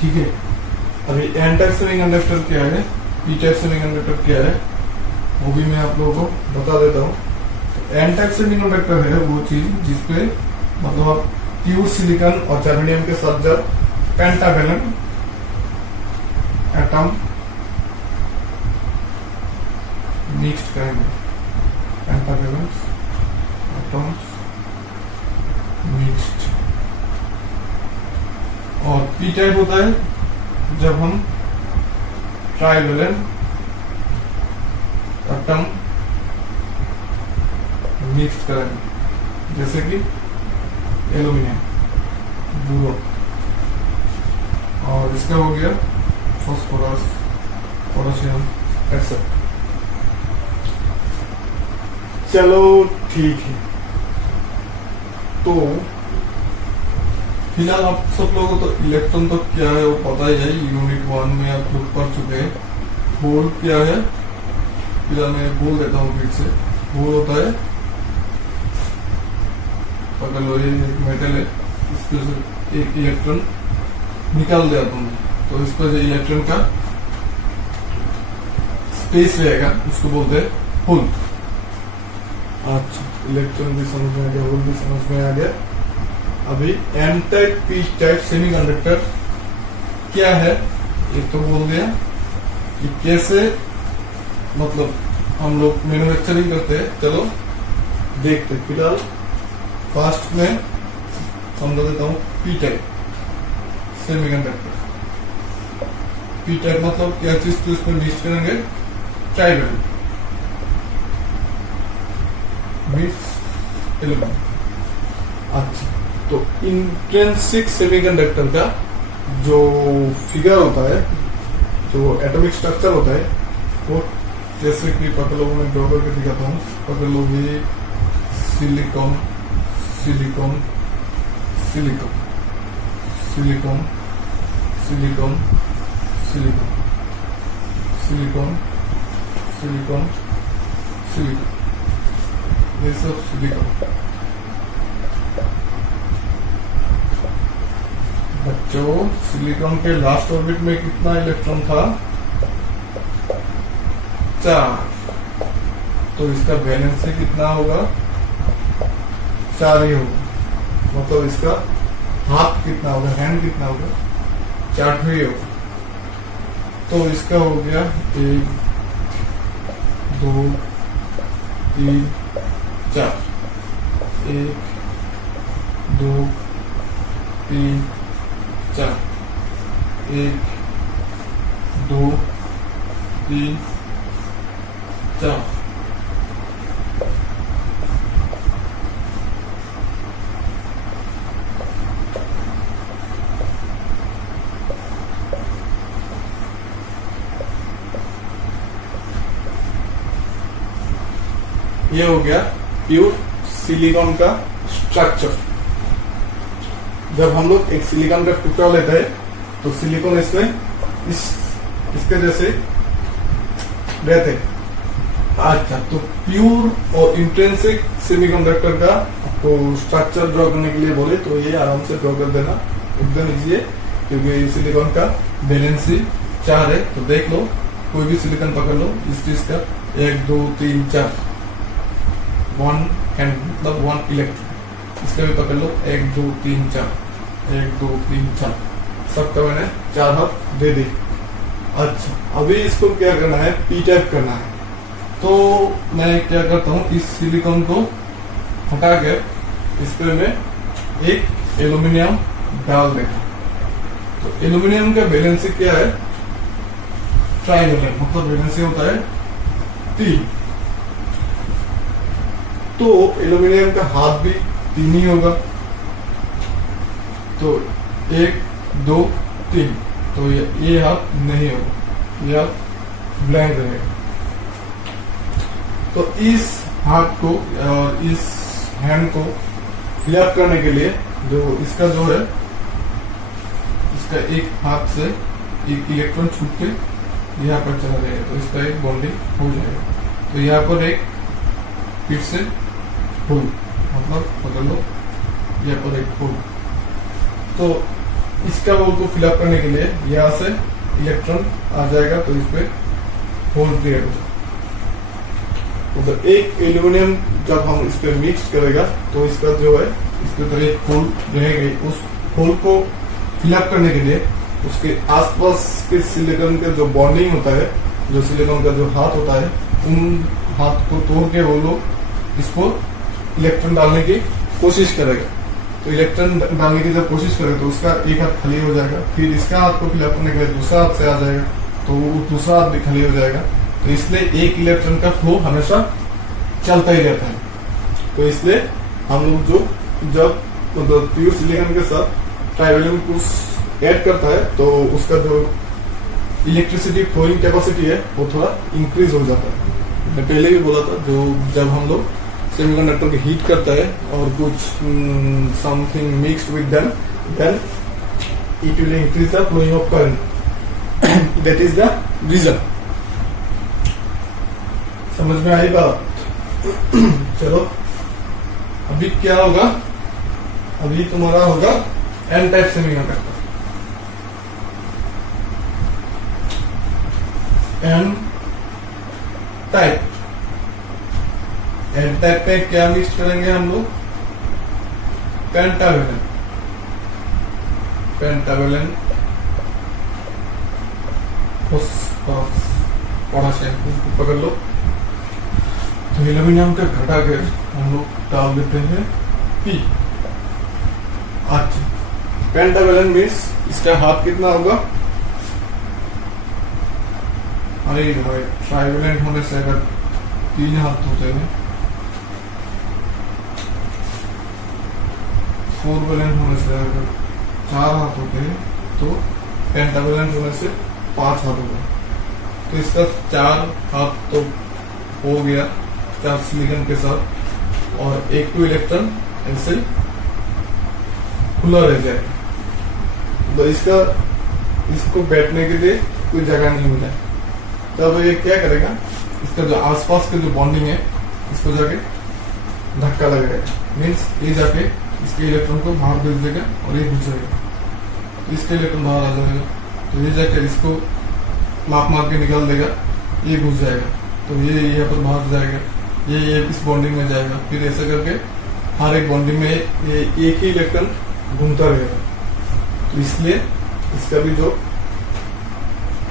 ठीक है, अभी एन टाइप सेमीकंडक्टर क्या है, पी टाइप सेमीकंडक्टर क्या है, वो भी मैं आप लोगों को बता देता हूँ। एन टाइप सेमीकंडक्टर है वो चीज जिसपे मतलब आप प्योर सिलिकॉन और जर्मेनियम के साथ जब पेंटावेलेंट एटम मिक्स करेंगे, पेंटावेलेंट एटम्स मिक्स्ड। और पी टाइप होता है जब हम ट्राइवेलेंट एटम मिक्स करेंगे, जैसे कि एल्यूमिनियम, बोरोन, और इसका हो गया फास्फोरस, पोटेशियम एक्सेट्रा। चलो ठीक है, तो फिलहाल आप सब लोगों को तो इलेक्ट्रॉन तो क्या है वो पता ही है, यूनिट 1 में आप लोग पढ़ चुके हैं। होल क्या है, फिलहाल मैं बोल देता हूँ फिर से। होल होता है, अगर लोहे एक मेटल है, इस पर से एक इलेक्ट्रॉन निकाल दिया तुमने, तो इस पर जो इलेक्ट्रॉन का स्पेस रहेगा उसको बोलते हैं होल। अच्छा, इलेक्ट्रॉन भी समझ में आ गया, होल भी समझ में आ गया। अभी N type P type semiconductor क्या है ये तो बोल दिया कि कैसे मतलब हम लोग मैन्युफैक्चरिंग करते हैं। चलो देखते, फिलहाल फास्ट में समझा देता हूँ P type semiconductor. P type मतलब क्या चीज, तो इसमें मिक्स करेंगे ट्राइवेलेंट मिक्स एलिमेंट। अच्छा, तो इंट्रिंसिक सेमीकंडक्टर का जो फिगर होता है, जो एटॉमिक स्ट्रक्चर होता है, वो जैसे कि पकड़ लो, मैं ड्रॉ करके दिखाता हूँ। पकड़ लो ये silicon silicon silicon silicon silicon silicon silicon silicon silicon, ये सब सिलिकॉन। बच्चों, सिलिकॉन के लास्ट ऑर्बिट में कितना इलेक्ट्रॉन था? 4। तो इसका वैलेंसी कितना होगा? 4 ही होगा। मतलब इसका हाथ कितना होगा, हैंड कितना होगा? 4 ही होगा। तो इसका हो गया 1 2 3 4, 1 2 3 4, 1 2 3 4। ये हो गया प्योर सिलिकॉन का स्ट्रक्चर। जब हम लोग एक सिलिकॉन का टुकड़ा लेते हैं तो सिलिकॉन इसमें इसके जैसे रहते हैं। अच्छा, तो प्योर और इंट्रिंसिक सेमीकंडक्टर का आपको स्ट्रक्चर ड्रॉ करने के लिए बोले तो ये आराम से ड्रॉ कर देना, एकदम इजी है, क्योंकि सिलिकॉन का वैलेंसी 4 है। तो देख लो, कोई भी सिलिकॉन पकड़ लो इस चीज का, 1 2 3 4, 1 हैंड मतलब 1 इलेक्ट्रॉन। इसका भी पकड़ लो, 1 2 3 4, 1 2 3 4, सबका मैंने 4 हाथ दे दी। अच्छा, अभी इसको क्या करना है? पी टाइप करना है। तो मैं क्या करता हूँ, इस सिलिकॉन को हटा के इस पे मैं एक एल्यूमिनियम डाल देता हूँ। तो एल्यूमिनियम का वैलेंसी क्या है? ट्राइवेलेंट, मतलब वैलेंसी होता है 3। तो एल्यूमिनियम का हाथ भी 3 ही होगा। तो 1 2 3, तो ये हाथ नहीं होगा, ये हाथ ब्लैंक रहेगा। तो इस हाथ को और इस हैंड को फिलअप करने के लिए जो इसका जो है, इसका एक हाथ से एक इलेक्ट्रॉन छूट के यहाँ पर चला जाएगा, तो इसका एक बॉन्डिंग हो जाएगा। तो यहाँ पर एक फिर से होल, मतलब पकड़ लो, यहाँ पर एक होल। तो इसका होल को फिलअप करने के लिए यहाँ से इलेक्ट्रॉन आ जाएगा, तो इस पे होल क्रिएट हो जाएगा। तो एक एल्यूमिनियम जब हम इस पे मिक्स करेगा तो इसका जो है, इसके ऊपर एक होल रहेगा। उस होल को फिलअप करने के लिए उसके आसपास के सिलिकॉन का जो बॉन्डिंग होता है, जो सिलिकॉन का जो हाथ होता है, उन हाथ को तोड़ के वो लोग इसको इलेक्ट्रॉन डालने की कोशिश करेगा। तो इलेक्ट्रॉन डालने की जब कोशिश करेगा तो उसका एक हाथ खाली हो जाएगा, फिर इसका हाथ को फिलअप करने के लिए दूसरा हाथ से आ जाएगा, तो वो दूसरा हाथ भी खाली हो जाएगा। तो इसलिए एक इलेक्ट्रॉन का फ्लो हमेशा चलता ही रहता है। तो इसलिए हम लोग जब मतलब प्योर सिलिकॉन के साथ ट्राइवेलियम को ऐड करता है तो उसका जो इलेक्ट्रिसिटी फ्लोइंग कैपेसिटी है वो थोड़ा इंक्रीज हो जाता है। मैं पहले भी बोला था, जो जब हम लोग सेमीकंडक्टर को हीट करता है और कुछ something mixed with them, then it will increase the flowing of current. That is the reason. समझ में आई बात? चलो अभी क्या होगा, अभी तुम्हारा होगा N type semiconductor. N type, N type पे क्या मिक्स करेंगे हम लोग? पेंटावेलेंट। पेंटावेलेंट पोटेशियम पकड़ लो। तो एल्यूमिनियम का घटा के हम लोग डाल देते हैं पी। अच्छा, पेंटावेलेंट मीन्स इसका हाथ कितना होगा? अरे भाई, ट्राइवेलेंट होने से अगर 3 हाथ होते हैं, 4 वेलेंट होने से अगर 4 हाथ होते हैं, तो पेंटावेलेंट होने से 5 हाथ होगा। तो इसका 4 हाथ तो हो गया 4 सिलिकॉन के साथ, और एक तो इलेक्ट्रॉन ऐसे खुला रह जाएगा। तो इसको बैठने के लिए कोई जगह नहीं मिला। तब ये क्या करेगा, इसका जो आसपास के जो बॉन्डिंग है इसको जाके धक्का लगाएगा। मीन्स ये जाके इसके इलेक्ट्रॉन को बाहर भेज देगा और ये घुस जाएगा। इसके इलेक्ट्रॉन बाहर आ जाएगा, तो ये जाके इसको माप मार के निकाल देगा, ये घुस जाएगा, तो ये यहाँ पर बाहर जाएगा, ये इस बॉन्डिंग में जाएगा। फिर ऐसा करके हर एक बॉन्डिंग में ये एक ही इलेक्ट्रॉन घूमता रहेगा। तो इसलिए इसका भी जो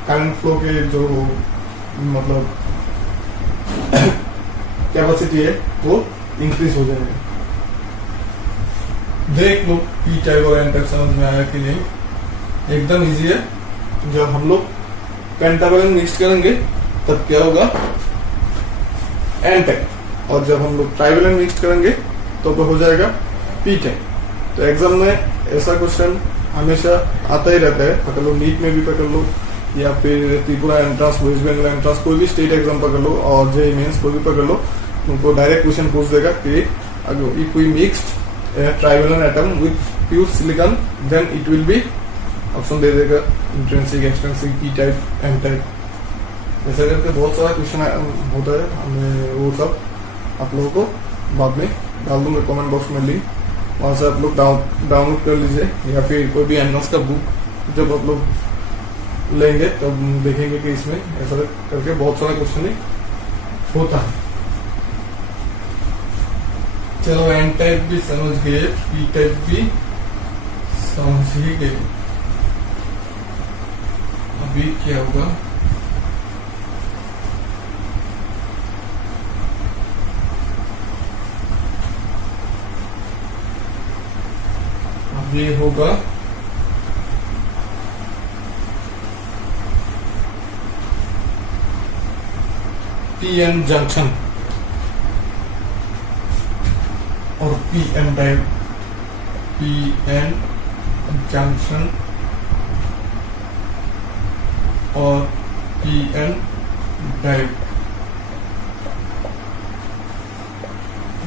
करंट फ्लो के जो मतलब कैपेसिटी है वो इंक्रीज हो जाएगा। देख लो पी टाइप और एन टाइप समझ में आया कि नहीं? एकदम इजी है। जब हम लोग पेंटावेलेंट मिक्स करेंगे तब क्या होगा? N type. और जब हम लोग ट्राइवेलेंट मिक्स करेंगे तो हो जाएगा पी टाइप। तो एग्जाम में ऐसा क्वेश्चन हमेशा आता ही रहता है। पकड़ लो, नीट में भी पकड़ लो, या फिर Tripura entrance, West Bengal entrance, कोई भी स्टेट एग्जाम पकड़ लो, और जेईई मेंस कोई भी पकड़ लो, उनको डायरेक्ट क्वेश्चन पूछ देगा कि if we mixed trivalent atom with pure silicon then it will be, option दे देगा intrinsic, extrinsic, P type, N type. ऐसा करके बहुत सारा क्वेश्चन होता है। हमें वो सब आप लोगों को बाद में डाल दूंगा कमेंट बॉक्स में लिंक, वहां से आप लोग डाउनलोड कर लीजिए, या फिर कोई भी एनट्रेंस का बुक जब आप लोग लेंगे तब देखेंगे कि इसमें ऐसा करके बहुत सारा क्वेश्चन होता है। चलो एन टाइप भी समझ गए, पी टाइप भी समझ ही गए। अभी क्या होगा? अभी होगा पीएन जंक्शन और पीएन टाइप। पीएन जंक्शन और पीएन टाइप।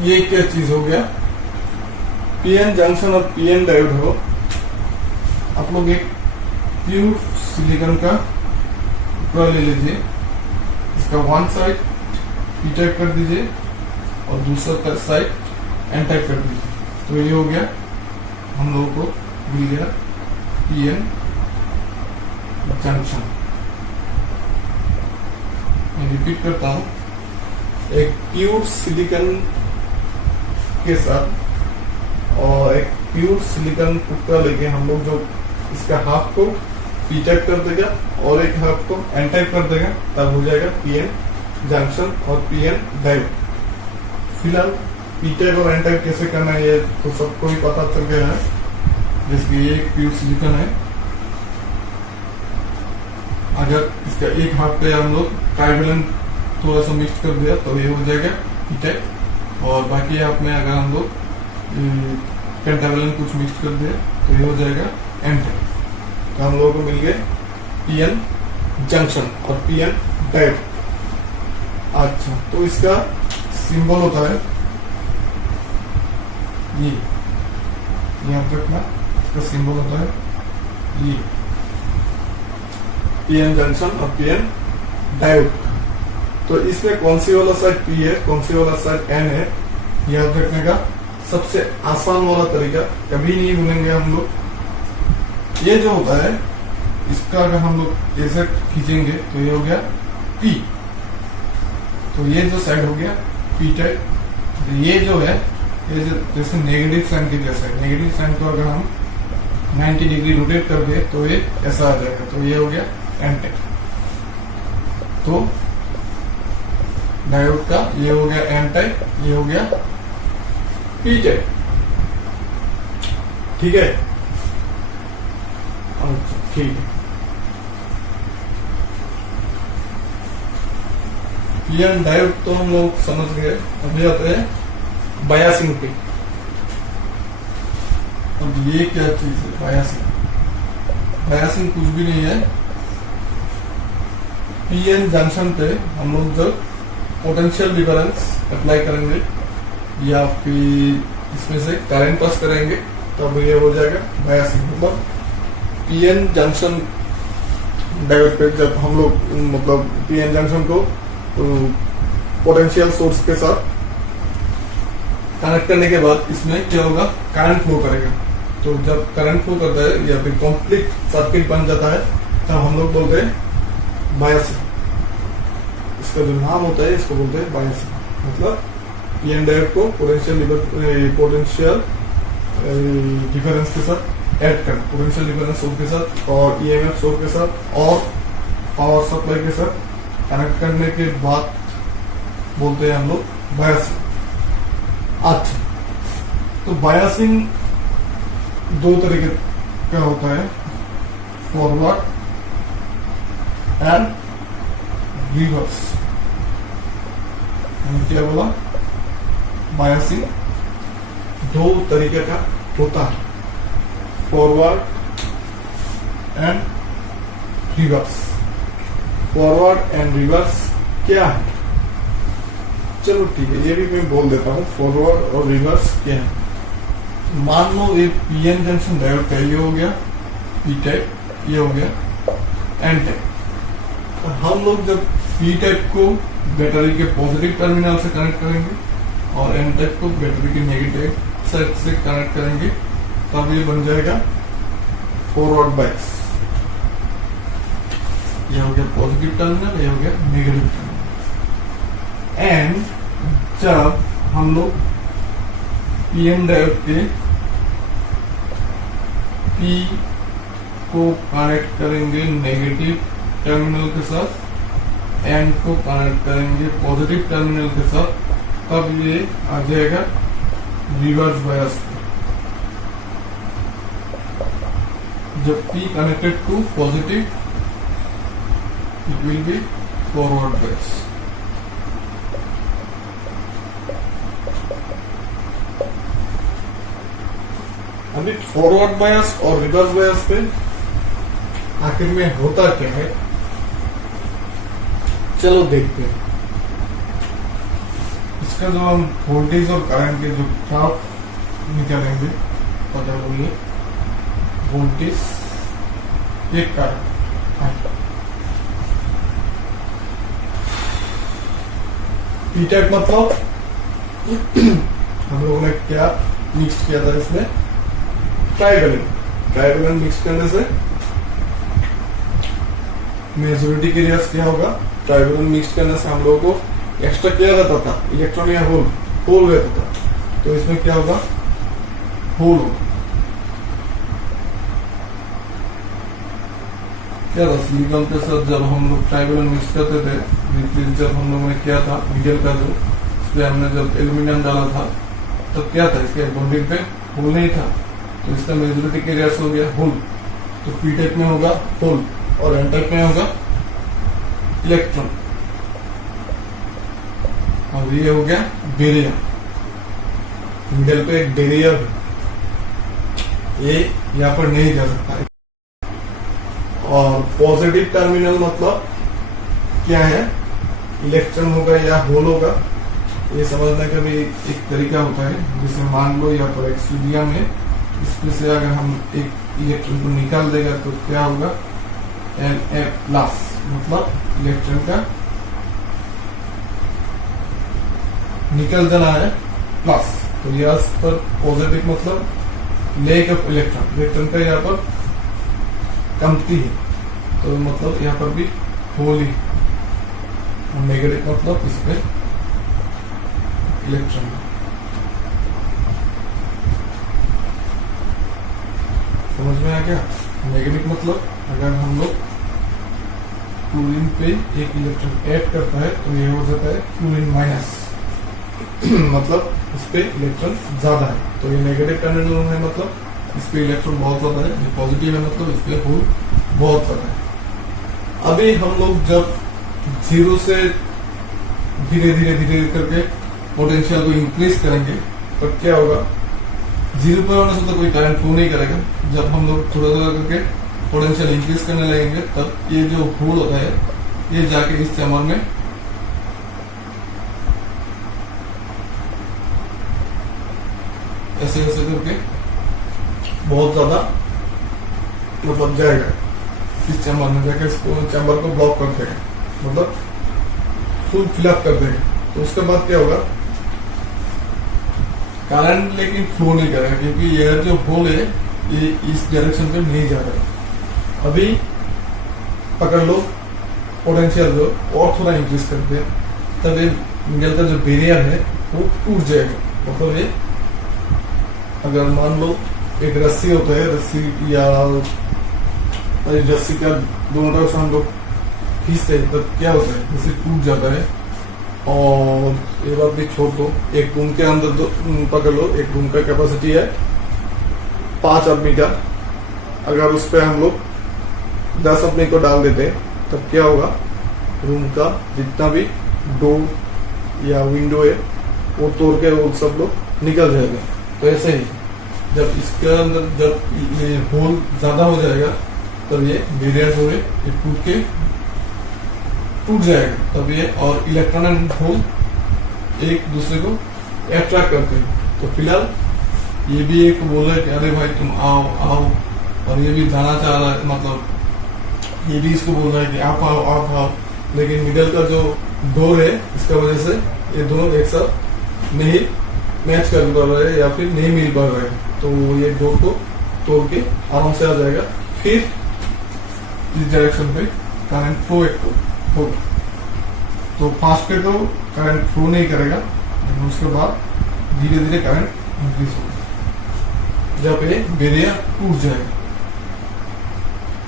ये क्या चीज हो गया, पीएन जंक्शन और पीएन डायोड हो। आप लोग एक प्योर सिलिकॉन का टुकड़ा ले लीजिए, इसका वन साइड पी टाइप कर दीजिए और दूसरा साइड एन टाइप कर दीजिए, तो ये हो गया, हम लोगों को मिल गया पीएन जंक्शन। मैं रिपीट करता हूं, एक प्योर सिलिकॉन के साथ और एक प्योर सिलिकॉन टुकड़ा लेके हम लोग जो इसका हाफ को पी टाइप कर देगा और एक हाफ को एन टाइप कर देगा, तब हो जाएगा पीएन जंक्शन और पीएन डायोड। फिलहाल पी टाइप और एन टाइप कैसे करना है ये तो सबको ही पता चल गया है, जैसे ये एक प्योर सिलिकॉन है, अगर इसका एक हाफ पे हम लोग ट्राइवेलेंट थोड़ा सा मिक्स कर दिया तो ये हो जाएगा पी टाइप, और बाकी हाफ में अगर हम लोग पेंटावेलेंट कुछ मिक्स कर दिया तो ये हो जाएगा एन टाइप। तो हम लोगों को मिल गए पीएन जंक्शन और पीएन डायोड। अच्छा, तो इसका सिंबल होता है ये, यहाँ पर रखना, इसका सिंबल होता है ये पीएन जंक्शन और पीएन डायोड। तो इसमें कौन सी वाला साइड पी है, कौन सी वाला साइड एन है, याद रखने का सबसे आसान वाला तरीका, कभी नहीं भूलेंगे हम लोग। ये जो होता है इसका अगर हम लोग ऐसे खींचेंगे तो ये हो गया पी, तो ये जो साइड हो गया पी टाइप। तो ये जो है ये जो जैसे नेगेटिव साइन के जैसा है, नेगेटिव साइन को अगर हम 90 डिग्री रोटेट कर दे तो ये ऐसा आ जाएगा, तो ये हो गया एन टाइप। तो डायोड का ये हो गया एन टाइप, ये हो गया पी टाइप, ठीक है। अच्छा, ठीक है। पीएन डायोड तो हम लोग समझ गए, अभी आते हैं बायसिंग पे। अब ये क्या चीज है बायसिंग? बायसिंग कुछ भी नहीं है, पीएन जंक्शन पे हम लोग जब पोटेंशियल डिफरेंस अप्लाई करेंगे या फिर इसमें से करंट पास करेंगे तब ये हो जाएगा बायसिंग। मतलब पीएन जंक्शन डायोड पे जब हम लोग मतलब पीएन जंक्शन को पोटेंशियल सोर्स के साथ कनेक्ट करने के बाद इसमें क्या होगा, करंट फ्लो करेगा। तो जब करंट फ्लो करता है या फिर कंप्लीट सर्किट बन जाता है तब हम लोग बोलते हैं बायसिंग। इसका जो नाम होता है इसको बोलते हैं बायसिंग। मतलब पीएन डायोड को पोटेंशियल डिफरेंस के साथ ऐड करना, पोटेंशियल डिफरेंस सोर्स के साथ और ईएमएफ सोर्स के साथ और पावर सप्लाई के साथ कनेक्ट करने के बाद बोलते हैं हम लोग बायसिंग। अच्छा, तो बायसिंग दो तरीके का होता है, फॉरवर्ड एंड रिवर्स। क्या बोला, बायसिंग दो तरीके का होता है, forward and reverse. Forward and reverse क्या है? चलो ठीक है, ये भी मैं बोल देता हूँ, फॉरवर्ड और रिवर्स क्या है। मान लो एक पीएन जंक्शन डायोड का ये हो गया पी टाइप, ये हो गया एन टाइप। तो हम लोग जब पी टाइप को बैटरी के पॉजिटिव टर्मिनल से कनेक्ट करेंगे और एन टाइप को बैटरी के नेगेटिव साइड से कनेक्ट करेंगे तब ये बन जाएगा फॉरवर्ड बायस। ये हो गया पॉजिटिव टर्मिनल, ये हो गया नेगेटिव टर्मिनल। एंड जब हम लोग पीएन डायोड के पी को कनेक्ट करेंगे नेगेटिव टर्मिनल के साथ, एन को कनेक्ट करेंगे पॉजिटिव टर्मिनल के साथ, तब ये आ जाएगा रिवर्स बायस। जब P connected to positive, it will be forward bias. अभी फॉरवर्ड बायस और रिवर्स बायस पे आखिर में होता क्या है, चलो देखते हैं। इस इसका जो हम वोल्टेज और करंट के जो ग्राफ निकालेंगे पता बोलिए वोल्टेज एक करंट पी टाइप मतलब हम लोगों ने क्या मिक्स किया था इसमें ट्राइवेलेंट मिक्स करने से मेजोरिटी के रियाज क्या होगा ट्राइवेलेंट मिक्स करने से हम लोगों को एक्स्ट्रा क्या रहता था इलेक्ट्रॉन या होल रहता था तो इसमें क्या होगा होल होगा क्या था सिलिकॉन के साथ जब हम लोग ट्राइवेलेंट मिक्स करते थे जब हम लोगों ने किया था निकल का जो इसमें हमने जब एल्यूमिनियम डाला था तो क्या था इसके बॉन्डिंग पे होल नहीं था तो इसका मेजोरिटी के रियाज हो गया होल तो पी टाइप में होगा होल और एन टाइप में होगा इलेक्ट्रॉन और ये हो गया बेरियर मिडल पे एक बेरियर ये यहाँ पर नहीं जा सकता और पॉजिटिव टर्मिनल मतलब क्या है इलेक्ट्रॉन होगा या होल होगा ये समझने का भी एक तरीका होता है जिसे मान लो यहाँ पर एक सोडियम है इसमें से अगर हम एक इलेक्ट्रॉन को निकाल देगा तो क्या होगा Na प्लस मतलब इलेक्ट्रॉन का निकल जाना है प्लस तो यहाँ पर पॉजिटिव मतलब लेक ऑफ इलेक्ट्रॉन का यहाँ पर कमती है तो मतलब यहाँ पर भी होल ही और नेगेटिव मतलब इसमें इलेक्ट्रॉन समझ में आ गया नेगेटिव मतलब अगर हम लोग क्लोरीन पे एक इलेक्ट्रॉन ऐड करता है तो ये हो जाता है क्लोरीन माइनस मतलब इस पे इलेक्ट्रॉन ज्यादा है तो ये नेगेटिव टर्मिनल है मतलब इस पे इलेक्ट्रॉन बहुत ज्यादा है ये पॉजिटिव है मतलब इस पे होल बहुत ज्यादा है अभी हम लोग जब जीरो से धीरे धीरे करके पोटेंशियल को इंक्रीज करेंगे तो क्या होगा जीरो पर होने से तो कोई करंट फ्लो नहीं करेगा जब हम लोग थोड़ा थोड़ा करके पोटेंशियल इंक्रीज करने लगेंगे तब ये जो होल होता है ये जाके इस चैम्बर में ऐसे ऐसे करके बहुत ज्यादा मतलब जाएगा इस चैम्बर में जाके इसको चैम्बर को ब्लॉक कर देगा मतलब फुल फिलअप कर देगा तो उसके बाद क्या होगा करंट लेकिन फ्लो नहीं करेगा क्योंकि एयर जो होल है ये इस डायरेक्शन पे नहीं जा रहा अभी पकड़ लो पोटेंशियल जो और थोड़ा इंक्रीज करते हैं तब ये मिडल का जो बैरियर है वो टूट जाएगा मतलब ये अगर मान लो एक रस्सी होता है रस्सी या रस्सी का दोनों तरफ से हम लोग खींचते हैं तब क्या होता है जैसे टूट जाता है और ये बात भी छोड़ दो एक रूम के अंदर दो पकड़ लो एक रूम का कैपेसिटी है 5 आदमी का अगर उस पर हम लोग 10 आदमी को डाल देते हैं तब क्या होगा रूम का जितना भी डोर या विंडो है वो तोड़ के वो सब लोग निकल जाएगा तो ऐसे ही जब इसके अंदर जब ये होल ज्यादा हो जाएगा तब ये बैरियर जो है ये टूट जाएगा तब ये और इलेक्ट्रॉन एंड होल एक दूसरे को अट्रैक्ट करते हैं तो फिलहाल ये भी एक बोला कि अरे भाई तुम आओ आओ और ये भी जाना चाह रहा है मतलब ये भी इसको बोल रहा है कि आप आओ लेकिन मिडल का जो डोर है इसका वजह से ये दोनों एक साथ नहीं मैच कर पा रहे हैं या फिर नहीं मिल पा रहे हैं तो ये डोर को तोड़ के आराम से आ जाएगा फिर इस डायरेक्शन पे करंट फ्लो होगा तो फास्ट पे तो करंट फ्लो नहीं करेगा लेकिन उसके बाद धीरे धीरे करंट इंक्रीज होगा जब ये बैरियर टूट जाएगा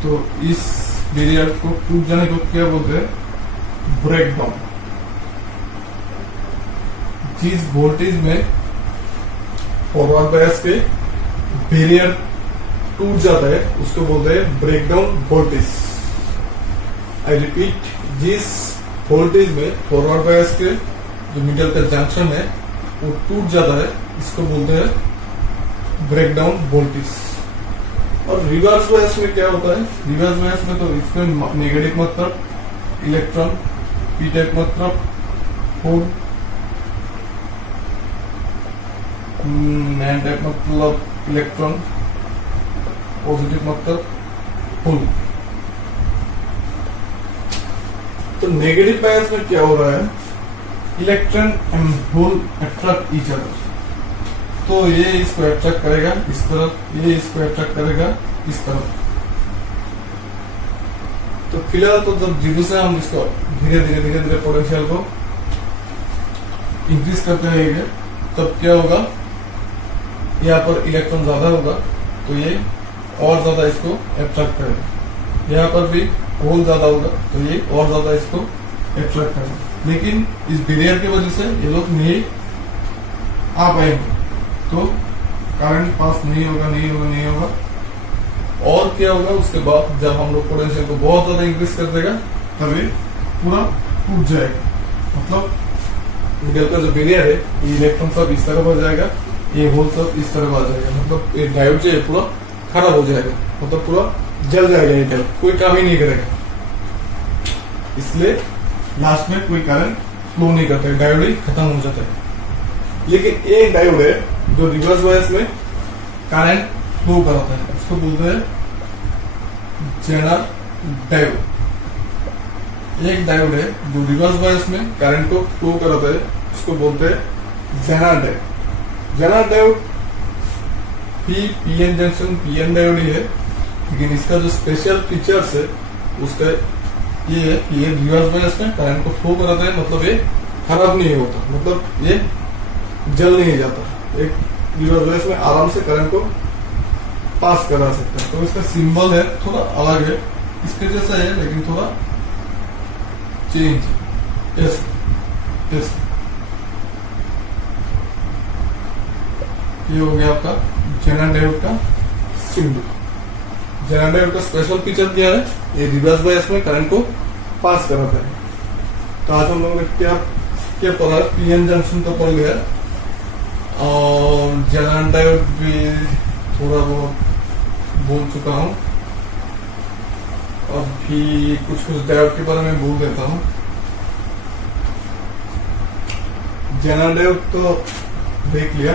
तो इस बैरियर को टूट जाने को क्या बोलते हैं ब्रेक डाउन जिस वोल्टेज में फॉरवर्ड बायस पे बैरियर टूट जाता है उसको बोलते हैं break down voltage I repeat जिस वोल्टेज में फॉरवर्ड बायस के जो मिडल का जंक्शन है वो टूट जाता है इसको बोलते हैं ब्रेक डाउन वोल्टेज और रिवर्स बायस में क्या होता है रिवर्स बायस में तो इसमें नेगेटिव मतलब इलेक्ट्रॉन पी टाइप मतलब होल एन टाइप मतलब इलेक्ट्रॉन, पॉजिटिव मतलब पुल। तो नेगेटिव बायस में क्या हो रहा है, electron and hole attract each other. तो ये इसको अट्रैक्ट करेगा इस तरफ, ये इसको अट्रैक्ट करेगा इस तरफ। तो फिलहाल तो जब जीरो से हम इसको धीरे धीरे पोटेंशियल को इंक्रीज करते रहेंगे, तब क्या होगा, यहाँ पर इलेक्ट्रॉन ज्यादा होगा तो ये और ज्यादा इसको अट्रैक्ट करेगा। यहाँ पर भी होल ज्यादा होगा तो ये और ज्यादा इसको अट्रैक्ट करेगा। लेकिन इस बैरियर की वजह से ये लोग नहीं आ पाएंगे, तो करंट पास नहीं होगा। और क्या होगा उसके बाद, जब हम लोग पोटेंशियल को बहुत ज्यादा इंक्रीज कर देगा तभी पूरा टूट जाएगा। मतलब मिडल का जो बैरियर है, ये इलेक्ट्रॉन सब इस तरफ आ जाएगा, ये होल सब इस तरफ आ जाएगा। मतलब ये डायोड जो है पूरा खराब हो जाएगा, मतलब पूरा जल जाएगा, ये डायोड कोई काम ही नहीं करेगा। इसलिए लास्ट में कोई करंट फ्लो नहीं करता है, डायोड ही खत्म हो जाता है। लेकिन एक डायोड है जो रिवर्स बायस में करंट फ्लो कराता है, उसको बोलते हैं जेनर डायोड। एक डायोड है जो रिवर्स बायस में करंट को फ्लो कराता है, उसको बोलते हैं Zener diode. Zener diode PN junction PN diode ही है, लेकिन इसका जो स्पेशल फीचर्स है उसका ये है कि ये रिवर्स बायस में करंट को फ्लो कराता है, मतलब ये खराब नहीं होता, मतलब ये जल नहीं जाता। एक रिवर्स बायस में आराम से करंट को पास करा सकता है। तो इसका सिंबल है थोड़ा अलग है, इसके जैसा है लेकिन थोड़ा चेंज। यस ये हो गया आपका जेनर डायोड का सिंबल। जेनर डायोड का स्पेशल फीचर क्या है, ये रिवर्स बायस में करंट को पास कराता है। तो आज हम लोगों ने क्या पढ़ा, पीएन जंक्शन तो पढ़ गया और जेनर डायोड भी थोड़ा बहुत बोल चुका हूँ। अभी कुछ डायोड के बारे में बोल देता हूँ। जेनर डायोड तो देख लिया,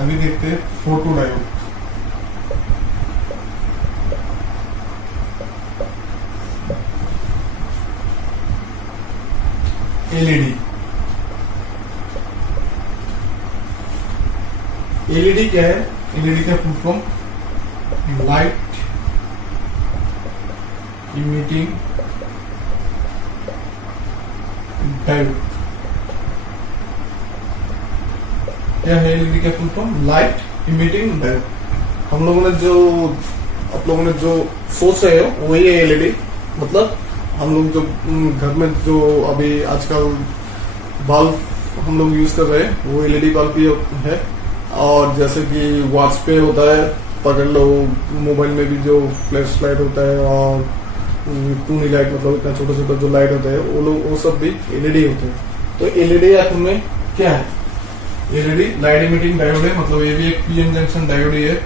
अभी देखते हैं फोटो डायोड। एलईडी। एलईडी क्या है, एलईडी का full form light emitting diode. क्या है एलईडी का full form, light emitting diode. हम लोगों ने जो आप लोगों ने जो सोच रहे हो वही है एलईडी। मतलब हम लोग जो घर में जो अभी आजकल बल्ब हम लोग यूज कर रहे हैं वो एलईडी बल्ब ही है। और जैसे कि वॉच पे होता है, पकड़ लो, मोबाइल में भी जो फ्लैश लाइट होता है और टूनी लाइट, मतलब इतना छोटा छोटा जो लाइट होता है वो सब भी एलईडी होते हैं। तो एलईडी आखिर में क्या है, एलईडी लाइट इमिटिंग डायोड है, मतलब ये भी एक पीएन जंक्शन डायोड ही है।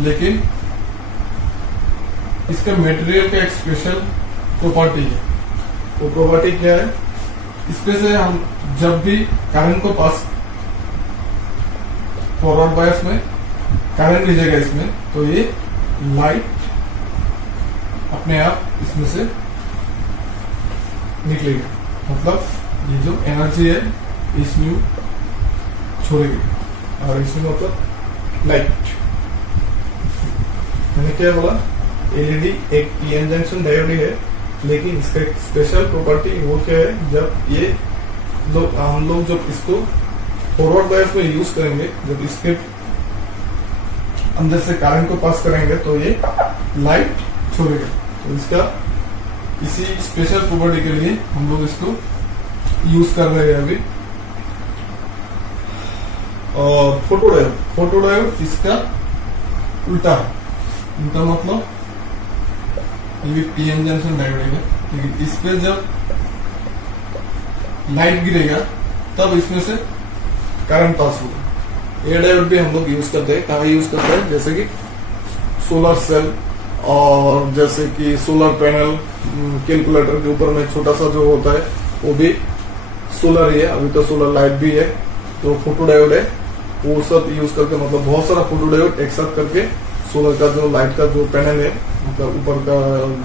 लेकिन इसका मटेरियल का एक स्पेशल प्रॉपर्टी है। वो प्रॉपर्टी क्या है, इसमें से हम जब भी करंट को पास फॉरवर्ड बायस में करंट लीजिएगा इसमें, तो ये लाइट अपने आप इसमें से निकलेगी। मतलब ये जो एनर्जी है इसमें छोड़ेगी, और इसमें मतलब लाइट। मैंने क्या बोला, एलईडी एक पीएन जंक्शन डायोड है, लेकिन इसका एक स्पेशल प्रॉपर्टी वो क्या है, जब ये हम लोग जब इसको फॉरवर्ड बायस में यूज करेंगे, जब इसके अंदर से करंट को पास करेंगे तो ये लाइट छोड़ेगा। तो इसका इसी स्पेशल प्रॉपर्टी के लिए हम लोग इसको यूज कर रहे हैं अभी। और फोटो डायोड इसका उल्टा है। उल्टा मतलब ये पीएन जंक्शन डायोड है, लेकिन इस पे जब लाइट गिरेगा तब इसमें से करंट पास होगा। ये डायोड भी हम लोग यूज करते हैं। कहाँ यूज करते हैं, जैसे कि सोलर सेल और जैसे कि सोलर पैनल, कैलकुलेटर के ऊपर में छोटा सा जो होता है वो भी सोलर ही है। अभी तो सोलर लाइट भी है, तो फोटो डायोड है। वो सब यूज करके मतलब बहुत सारा फोटो डायोड एक साथ करके सोलर का जो लाइट का जो पैनल है, मतलब ऊपर का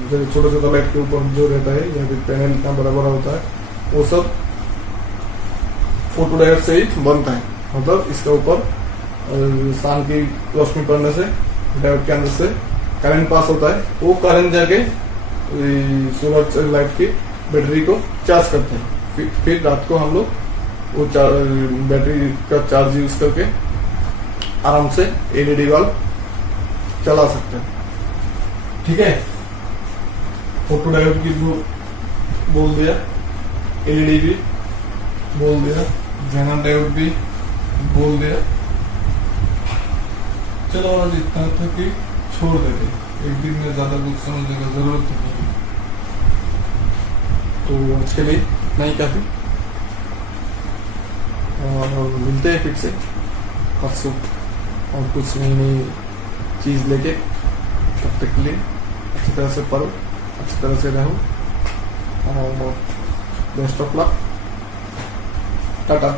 जो छोटा छोटा लाइट के ऊपर जो रहता है या फिर पैनल इतना बड़ा बड़ा होता है, वो सब फोटो डायोड से ही बनता है। मतलब इसके ऊपर सन की रोशनी पड़ने से डायोड के अंदर से करंट पास होता है, वो करंट जाके सोलर लाइट की बैटरी को चार्ज करते हैं। फिर रात को हम लोग वो बैटरी का चार्ज यूज करके आराम से एलईडी बल्ब चला सकते हैं। ठीक है, फोटो डायोड की बोल दिया, एलईडी भी बोल दिया, जेनर डायोड भी बोल दिया। चलो आज इतना था कि छोड़ देते, एक दिन में ज्यादा कुछ समझने का जरूरत नहीं है। तो आज के लिए इतना ही काफी, और मिलते हैं फिर से परसों और कुछ नई नई चीज लेके। तब तक के लिए अच्छी तरह से पढ़ो, अच्छी तरह से रहो और बेस्ट ऑफ लक। टाटा।